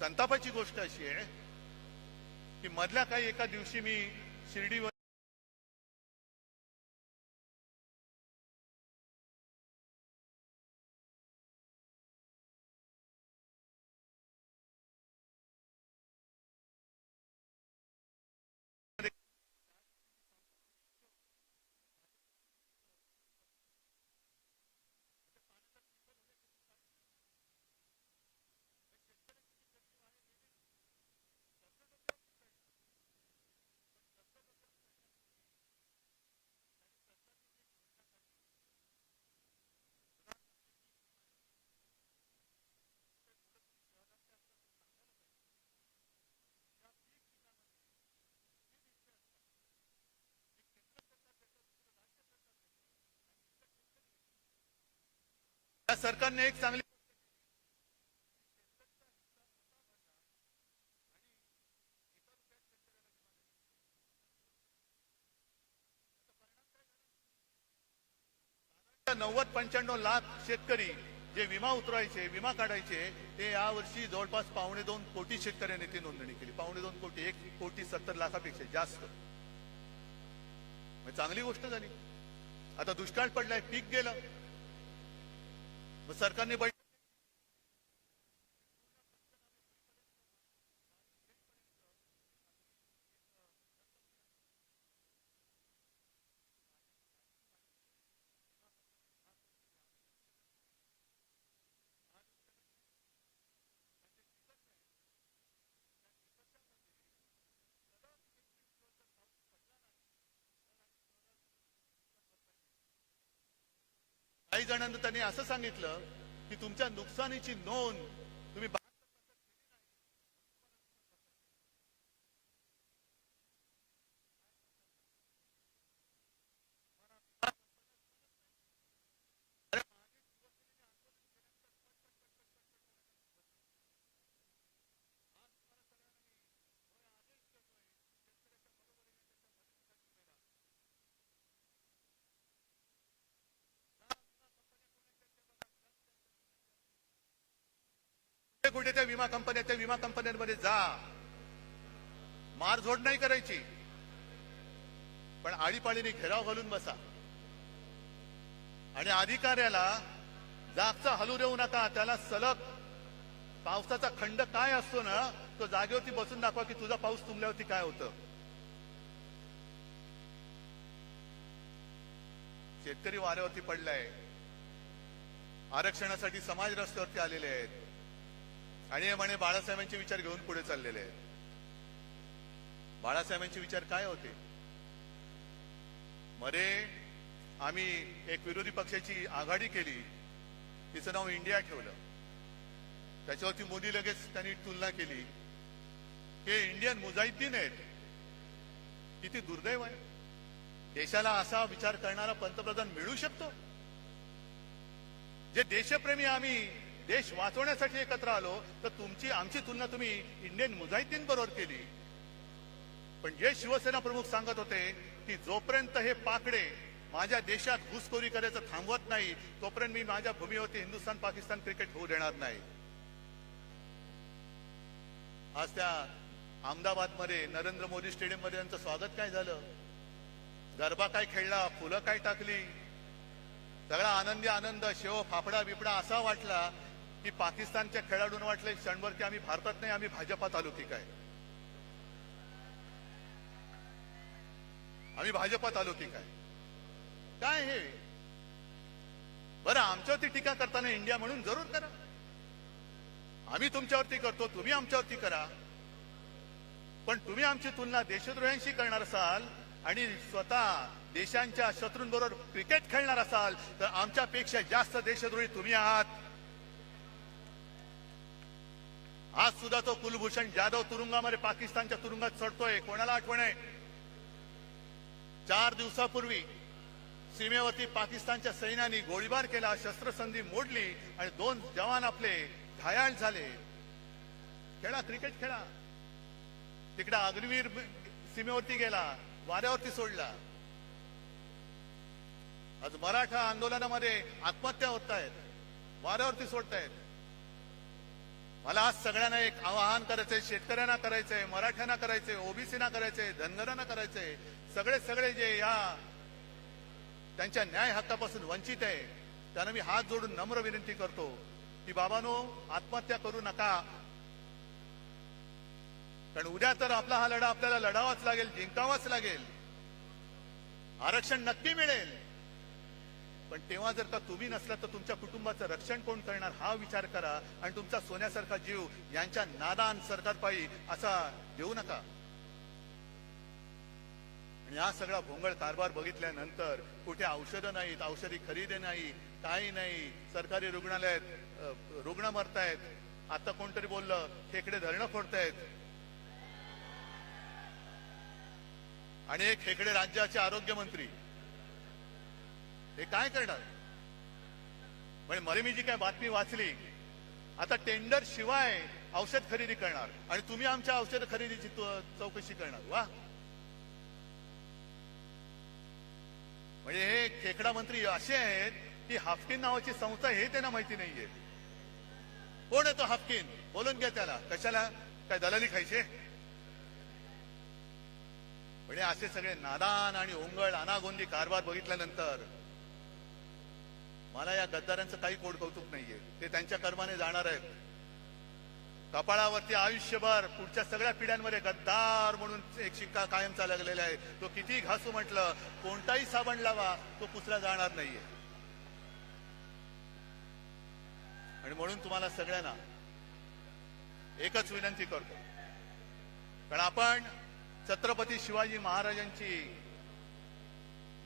संतापाची गोष्ट अशी आहे की मधल्या काही एका दिवशी मी शिर्डीवर या सरकारने एक चांगली $90-95 लाख शेतकरी जे विमा उतरवायचे, विमा काढायचे, ते यावर्षी जवळपास 2.25 कोटी शेतकऱ्यांनी ती नोंदणी केली. 2.25 कोटी, 1,70,00,000पेक्षा जास्त. चांगली गोष्ट झाली. आता दुष्काळ पडलाय, पीक गेलं. सरकारने काही जणांना त्यांनी असं सांगितलं की तुमच्या नुकसानीची नोंद तुम्ही कुठे त्या विमा कंपन्यांमध्ये जा, मारझोड नाही करायची, पण आळीपाळीने घेराव घालून बसा आणि अधिकाऱ्याला जागचा हलू देऊ नका. त्याला सलग पावसाचा खंड काय असतो ना, तो जागेवरती बसून दाखवा की तुझा पाऊस तुंबल्यावरती काय होतं. शेतकरी वाऱ्यावरती पडलाय, आरक्षणासाठी समाज रस्त्यावरती आलेले आहेत आणि हे म्हणे बाळासाहेबांचे विचार घेऊन पुढे चाललेले आहेत. बाळासाहेबांचे विचार काय होते? मध्ये आम्ही एक विरोधी पक्षाची आघाडी केली, तिचं नाव इंडिया ठेवलं. त्याच्यावरती मोदी लगेच त्यांनी तुलना केली हे इंडियन मुजाहिद्दीन आहेत. किती दुर्दैव आहे. देशाला असा विचार करणारा पंतप्रधान मिळू शकतो? जे देशप्रेमी आम्ही देश वाचवण्यासाठी एकत्र आलो, तर आमची तुलना तुम्ही इंडियन मुजाहिद्दीन बरोबर केली. पण जे शिवसेना प्रमुख सांगत होते की जोपर्यंत हे पाकडे माझ्या देशात घुसखोरी करायचं थांबवत नाही, तोपर्यंत मी माझ्या भूमीवरती हिंदुस्थान पाकिस्तान क्रिकेट होऊ देणार नाही. आज त्या अहमदाबाद मध्ये नरेंद्र मोदी स्टेडियम मध्ये त्यांचं स्वागत काय झालं, गरबा काय खेळला, फुलं काय टाकली, सगळा आनंदी आनंद, शेव फाफडा बिपडा असा वाटला की पाकिस्तानच्या खेळाडूंना वाटलं क्षणभर की आम्ही भारतात नाही, आम्ही भाजपात आलो की काय, आम्ही भाजपात आलो की काय. काय हे? बरं, आमच्यावरती टीका करताना इंडिया म्हणून जरूर करा, आम्ही तुमच्यावरती करतो, तुम्ही आमच्यावरती करा. पण तुम्ही आमची तुलना देशद्रोह्यांशी करणार असाल आणि स्वतः देशांच्या शत्रूंबरोबर क्रिकेट खेळणार असाल, तर आमच्यापेक्षा जास्त देशद्रोही तुम्ही आहात. आज सुद्धा तो कुलभूषण जाधव तुरुंगामध्ये पाकिस्तानच्या तुरुंगात चढतोय. कोणाला आठवण आहे? 4 दिवसापूर्वी सीमेवरती पाकिस्तानच्या सैन्याने गोळीबार केला, शस्त्रसंधी मोडली आणि 2 जवान आपले घायाळ झाले. खेळा, क्रिकेट खेळा. तिकडे अग्निवीर सीमेवरती गेला, वाऱ्यावरती सोडला. आज मराठा आंदोलनामध्ये आत्महत्या होत आहेत, वाऱ्यावरती सोडतायत. मला आज सगळ्यांना एक आवाहन करायचंय, शेतकऱ्यांना करायचंय, मराठ्यांना करायचंय, ओबीसीना करायचंय, धनगरांना करायचंय, सगळे जे या त्यांच्या न्याय हक्कापासून वंचित आहे त्यांना मी हात जोडून नम्र विनंती करतो की बाबांनो, आत्महत्या करू नका. कारण उद्या तर आपला हा लढा आपल्याला लढावाच लागेल, जिंकावाच लागेल. आरक्षण नक्की मिळेल, पण तेव्हा जर का तुम्ही नसला तर तुमच्या कुटुंबाचं रक्षण कोण करणार हा विचार करा. आणि तुमचा सोन्यासारखा जीव यांच्या नादान सरकारपायी असा देऊ नका. आणि हा सगळा भोंगळ कारभार बघितल्यानंतर कुठे औषधं नाहीत, औषधी खरेदी नाही, काही नाही. सरकारी रुग्णालयात रुग्ण मरतायत. आता कोणतरी बोललं खेकडे धरणं फोडतायत. आणि एक खेकडे राज्याचे आरोग्य मंत्री हे काय करणार? म्हणजे मध्ये मी जी काय बातमी वाचली, आता टेंडर शिवाय औषध खरेदी करणार आणि तुम्ही आमच्या औषध खरेदीची चौकशी करणार. वा, म्हणजे हे खेकडा मंत्री असे आहेत की हाफकिन नावाची संस्था हे त्यांना माहिती नाहीये. कोण आहे तो हाफकिन? बोलून घ्या त्याला. कशाला? काय दलाली खायचे? म्हणजे असे सगळे नादान आणि ओंगळ अनागोंदी कारभार बघितल्यानंतर मला या गद्दारांचं काही कोड कौतुक नाहीये. ते त्यांच्या कर्माने जाणार आहेत. कपाळावरती आयुष्यभर पुढच्या सगळ्या पिढ्यांमध्ये गद्दार म्हणून एक शिक्का कायमचा लागलेला आहे. तो किती घासू म्हटलं, कोणताही साबण लावा, तो पुसला जाणार नाहीये. आणि म्हणून तुम्हाला सगळ्यांना एकच विनंती करतो, कारण आपण छत्रपती शिवाजी महाराजांची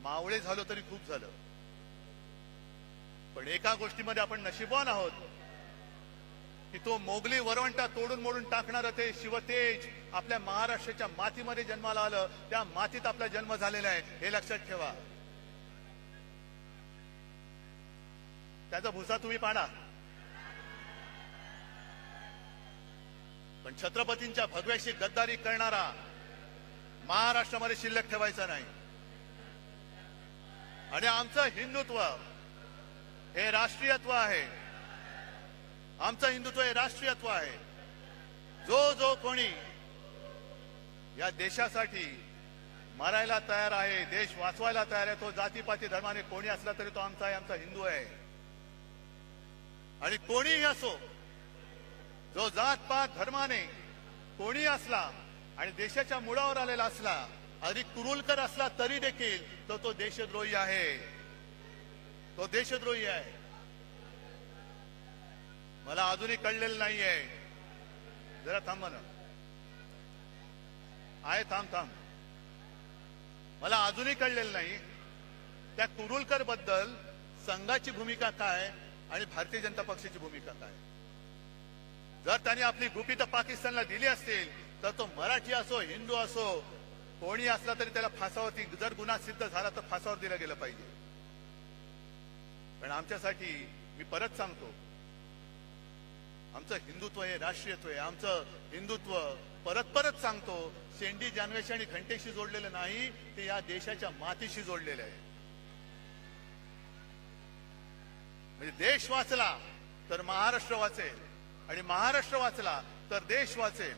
मावळे झालो तरी खूप झालं. पण एका गोष्टीमध्ये आपण नशीबवान आहोत की तो मोगली वरवंटा तोडून मोडून टाकणारं ते शिवतेज आपल्या महाराष्ट्राच्या मातीमध्ये जन्माला आलं. त्या मातीत आपला जन्म झालेला आहे, हे लक्षात ठेवा. त्याचा भुसा तुम्ही पाडा, पण छत्रपतींच्या भगव्याशी गद्दारी करणारा महाराष्ट्रामध्ये शिल्लक ठेवायचा नाही. आणि आमचं हिंदुत्व हे राष्ट्रीयत्व आहे. आमचं हिंदुत्व हे राष्ट्रीयत्व आहे. जो जो कोणी या देशासाठी मरायला तयार आहे, देश वाचवायला तयार आहे, तो जातीपाती धर्माने कोणी असला तरी तो आमचा आहे, आमचा हिंदू आहे. आणि कोणीही असो, जो जातपात धर्माने कोणी असला आणि देशाच्या मुळावर आलेला असला, अगदी कुरुलकर असला तरी देखील तो देशद्रोही आहे. तो देशद्रोही आहे. मला अजूनही कळलेलं नाहीये. जरा थांबा ना. आहे, थांब. मला अजूनही कळलेलं नाही त्या कुरुलकर बद्दल संघाची भूमिका काय आणि भारतीय जनता पक्षाची भूमिका काय. जर त्यांनी आपली गुपितं पाकिस्तानला दिली असतील तर तो मराठी असो, हिंदू असो, कोणी असला तरी त्याला फासावरती, जर गुन्हा सिद्ध झाला तर फासावर दिलं गेलं पाहिजे. पण आमच्यासाठी मी परत सांगतो, आमचं हिंदुत्व हे राष्ट्रीयत्व आहे. आमचं हिंदुत्व परत सांगतो, शेंडी, जानवेशी आणि घंटेशी जोडलेलं नाही, ते या देशाच्या मातीशी जोडलेलं आहे. म्हणजे देश वाचला तर महाराष्ट्र वाचेल, आणि महाराष्ट्र वाचला तर देश वाचेल.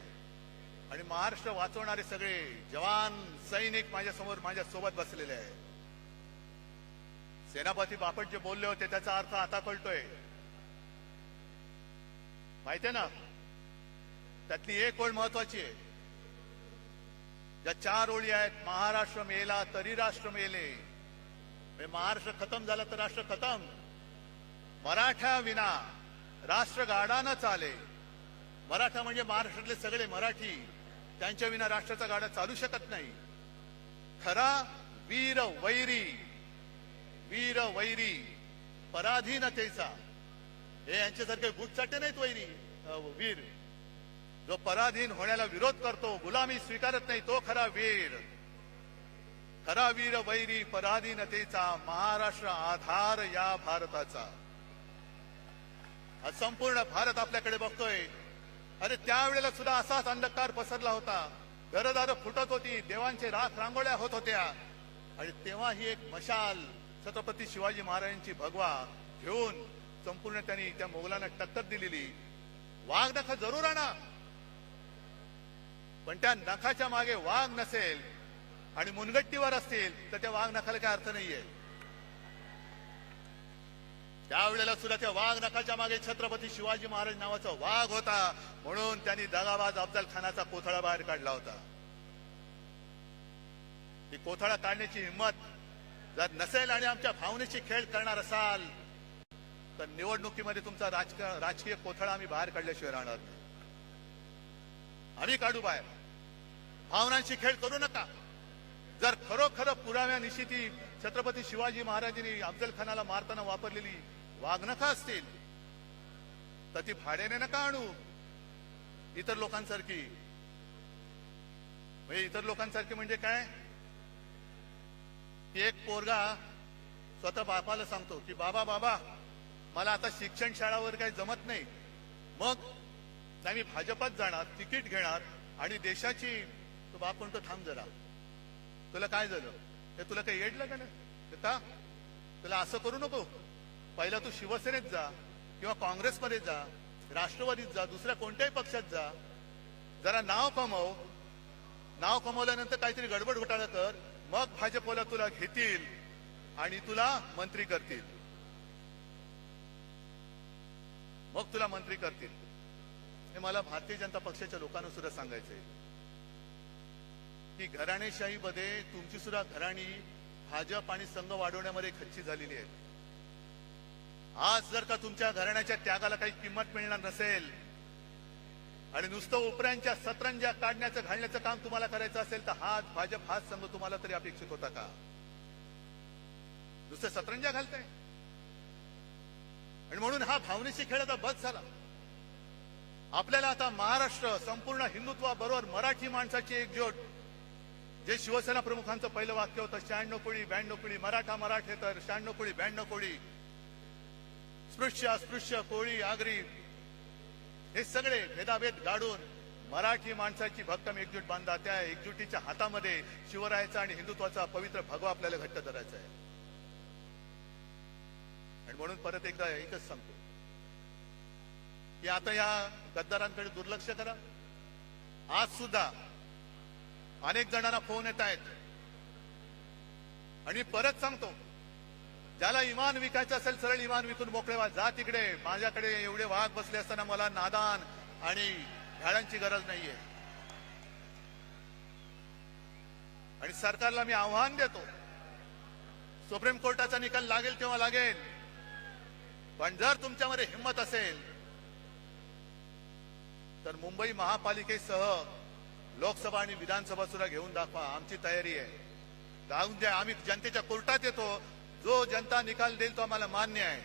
आणि महाराष्ट्र वाचवणारे सगळे जवान, सैनिक माझ्यासमोर, माझ्यासोबत बसलेले आहेत. सेनापती बापट जे बोलले होते त्याचा अर्थ आता कळतोय. माहितीये ना, त्यातली एक ओळ महत्वाची आहे. ज्या 4 ओळी आहेत, महाराष्ट्र मेला तरी राष्ट्र मेले. महाराष्ट्र खतम झाला तर राष्ट्र खतम. मराठा विना राष्ट्र गाडा न चाले. मराठा म्हणजे महाराष्ट्रातले सगळे मराठी, त्यांच्या विना राष्ट्राचा गाडा चालू शकत नाही. खरा वीर वैरी पराधीनतेचा, हे यांच्यासारखे गुटचाटे नाहीत वैरी वीर. जो पराधीन होण्याला विरोध करतो, गुलामी स्वीकारत नाही, तो खरा वीर. खरा वीर वैरी पराधीनतेचा, महाराष्ट्र आधार या भारताचा. आज संपूर्ण भारत आपल्याकडे बघतोय. अरे त्यावेळेला सुद्धा असाच अंधकार पसरला होता. घरदारं फुटत होती, देवांचे राख रांगोळ्या होत होत्या. आणि तेव्हा ही एक मशाल छत्रपती शिवाजी महाराजांची भगवा घेऊन संपूर्ण त्यांनी त्या मोगलांना टक्कर दिलेली. वाघ नख जरूर आणा, पण त्या नखाच्या मागे वाघ नसेल आणि मुनगट्टीवर असतील तर त्या वाघ नखाला काय अर्थ नाहीये. त्यावेळेला सुद्धा त्या वाघ नखाच्या मागे छत्रपती शिवाजी महाराज नावाचा वाघ होता, म्हणून त्यांनी दगाबाज अफजल खानाचा कोथळा बाहेर काढला होता. ती कोथळा काढण्याची हिंमत जर नसेल आणि आमच्या भावनेची खेळ करणार असाल तर निवडणुकीमध्ये तुमचा राजकीय कोथळा आम्ही बाहेर काढल्याशिवाय राहणार नाही. आम्ही काढू बाहेर. भावनांची खेळ करू नका. जर खरोखर पुराव्यानिशी ती छत्रपती शिवाजी महाराजांनी अफजल खानाला मारताना वापरलेली वाघनखं असतील तर ती भाड्याने नका आणू. इतर लोकांसारखी म्हणजे काय, की एक पोरगा स्वतः बापाला सांगतो की बाबा मला आता शिक्षण शाळावर काही जमत नाही, मग मी भाजपात जाणार, तिकीट घेणार आणि देशाची. तो बाप म्हणतो थांब जरा, तुला काय झालं, हे तुला काही येडलं का नाही का, तुला असं करू नको. पहिला तू शिवसेनेत जा किंवा काँग्रेसमध्ये जा, राष्ट्रवादीत जा, दुसऱ्या कोणत्याही पक्षात जा. जरा नाव कमव. नाव कमवल्यानंतर काहीतरी गडबड घोटाळा कर, मग भाजपला तुला घेतील आणि तुला मंत्री करतील. हे मला भारतीय जनता पक्षाच्या लोकांना सुद्धा सांगायचंय की घराणेशाहीमध्ये तुमची सुद्धा घराणी भाजप आणि संघ वाढवण्यामध्ये खच्ची झालेली आहे. आज जर का तुमच्या घराण्याच्या त्यागाला काही किंमत मिळणार नसेल आणि नुसतं उपऱ्यांच्या सतरंजा काढण्याचं घालण्याचं काम तुम्हाला करायचं असेल तर भाजप हाच संघ तुम्हाला तरी अपेक्षित होता का. नुसतं सतरंजा घालताय. आणि म्हणून हा भावनेशी खेळ आता बस झाला. आपल्याला आता महाराष्ट्र संपूर्ण हिंदुत्वाबरोबर मराठी माणसाची एकजूट, जे शिवसेना प्रमुखांचं पहिलं वाक्य होतं 96 कोळी 92 कोळी, मराठा मराठेतर 96 कोळी 92 कोळी, स्पृश्य अस्पृश्य कोळी आगरी, हे सगळे भेदाभेद गाडून मराठी माणसाची भक्कम एकजूट बांधा. त्या एकजुटीच्या हातामध्ये शिवरायाचा आणि हिंदुत्वाचा पवित्र भगवा आपल्याला घट्ट धरायचा आहे. आणि म्हणून परत एकदा एकच सांगतो की आता या गद्दारांकडे दुर्लक्ष करा. आज सुद्धा अनेक जणांना फोन येत आहेत आणि परत सांगतो, ज्याला इमान विकायचं असेल सरळ इमान विकून मोकळे व्हा, जा तिकडे. माझ्याकडे एवढे वाघ बसले असताना मला नादान आणि भ्याडांची गरज नाहीये. आणि सरकारला मी आव्हान देतो, सुप्रीम कोर्टाचा निकाल लागेल तेव्हा लागेल, पण जर तुमच्यामध्ये हिंमत असेल तर मुंबई महापालिकेसह लोकसभा आणि विधानसभा सुद्धा घेऊन दाखवा. आमची तयारी आहे. जाऊन द्या, आम्ही जनतेच्या कोर्टात येतो. जो जनता निकाल देईल तो आम्हाला मान्य आहे,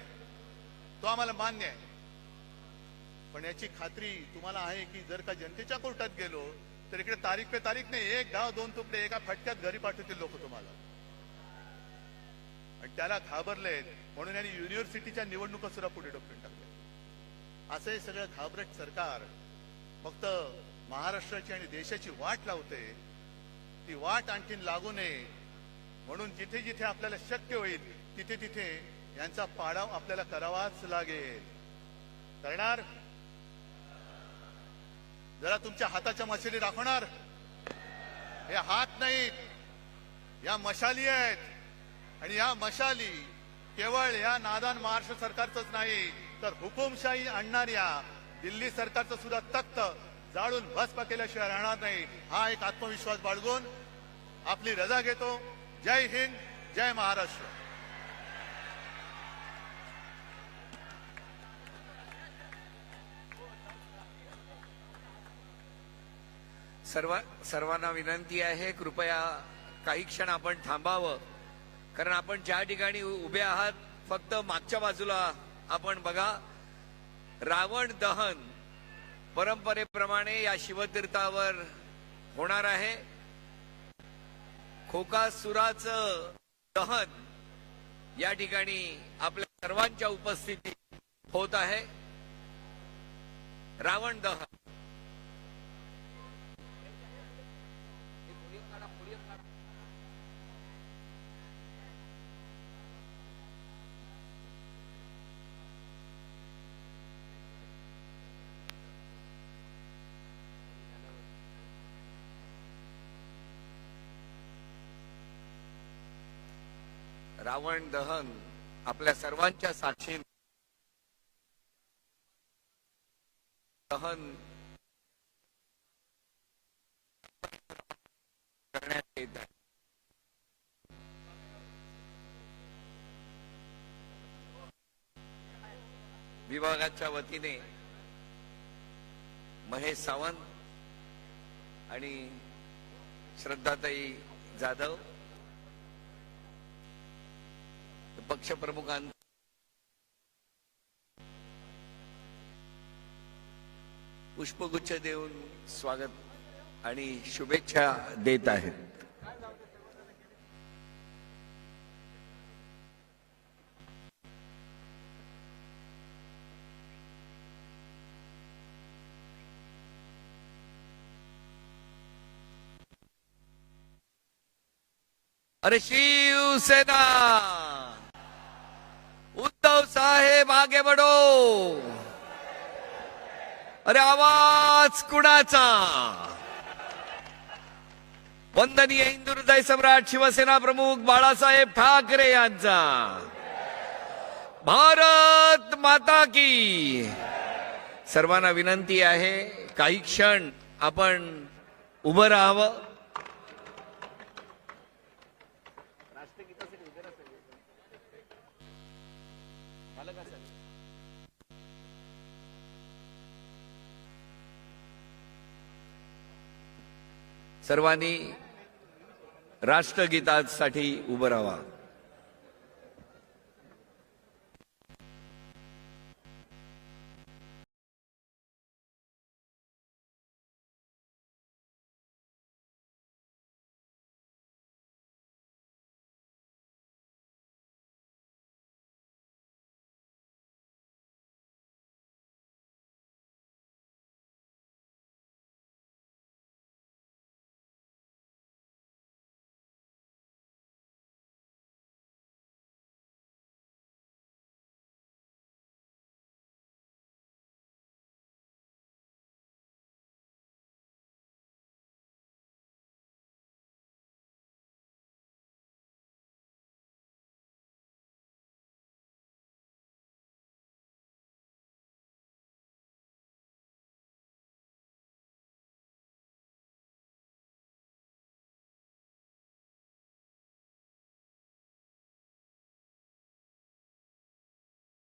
तो आम्हाला मान्य आहे. पण याची खात्री तुम्हाला आहे की जर का जनतेच्या कोर्टात गेलो तर इकडे तारीख पे तारीख नाही, एक गाव दोन तुकडे एका फटक्यात घरी पाठवतील लोक तुम्हाला. आणि त्याला घाबरलेत म्हणून यांनी युनिव्हर्सिटीच्या निवडणुका सुद्धा पुढे ढकलून टाकल्या. असं हे सगळं घाबरट सरकार फक्त महाराष्ट्राची आणि देशाची वाट लावते. ती वाट आणखीन लागू नये म्हणून जिथे जिथे आपल्याला शक्य होईल तिथे तिथे यांचा पाडाव आपल्याला करावाच लागेल. करणार? जरा तुमच्या हाताच्या मशाली दाखवणार? हे हात नाहीत, या मशाली आहेत. आणि या मशाली केवळ या नादान महाराष्ट्र सरकारचंच नाही तर हुकुमशाही आणणाऱ्या दिल्ली सरकारचं सुद्धा तख्त जाळून भस्म केल्याशिवाय राहणार नाही. हा एक आत्मविश्वास बाळगून आपली रजा घेतो. जय हिंद, जय महाराष्ट्र. सर्वांना विनंती आहे, कृपया काही क्षण आपण थांबावं, कारण आपण ज्या ठिकाणी उभे आहात फक्त मागच्या बाजूला आपण बघा. रावण दहन परंपरेप्रमाणे या शिवतीर्थावर होणार आहे. खोकासुराचं दहन या ठिकाणी आपल्या सर्वांच्या उपस्थितीत होत आहे. रावण दहन. रावण दहन आपल्या सर्वांच्या साक्षीने दहन करण्यात येत आहे. विभागाच्या वतीने महेश सावंत आणि श्रद्धाताई जाधव पक्षप्रमुखांचं पुष्पगुच्छ देऊन स्वागत आणि शुभेच्छा देत आहेत. अरे शिवसेना, उद्धव साहेब आगे बढ़ो. अरे आवाज कुणाचा? वंदनीय हिंदू हृदय सम्राट शिवसेना प्रमुख बाळासाहेब ठाकरे यांचा. भारत माता की. सर्वांना विनंती आहे, काही क्षण आपण उभं राहावं. सर्वांनी राष्ट्रगीतासाठी उभं राहावं.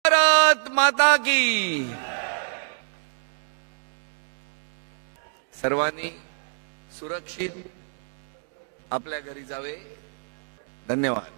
भारत माता की. सर्वांनी सुरक्षित आपल्या घरी जावे. धन्यवाद.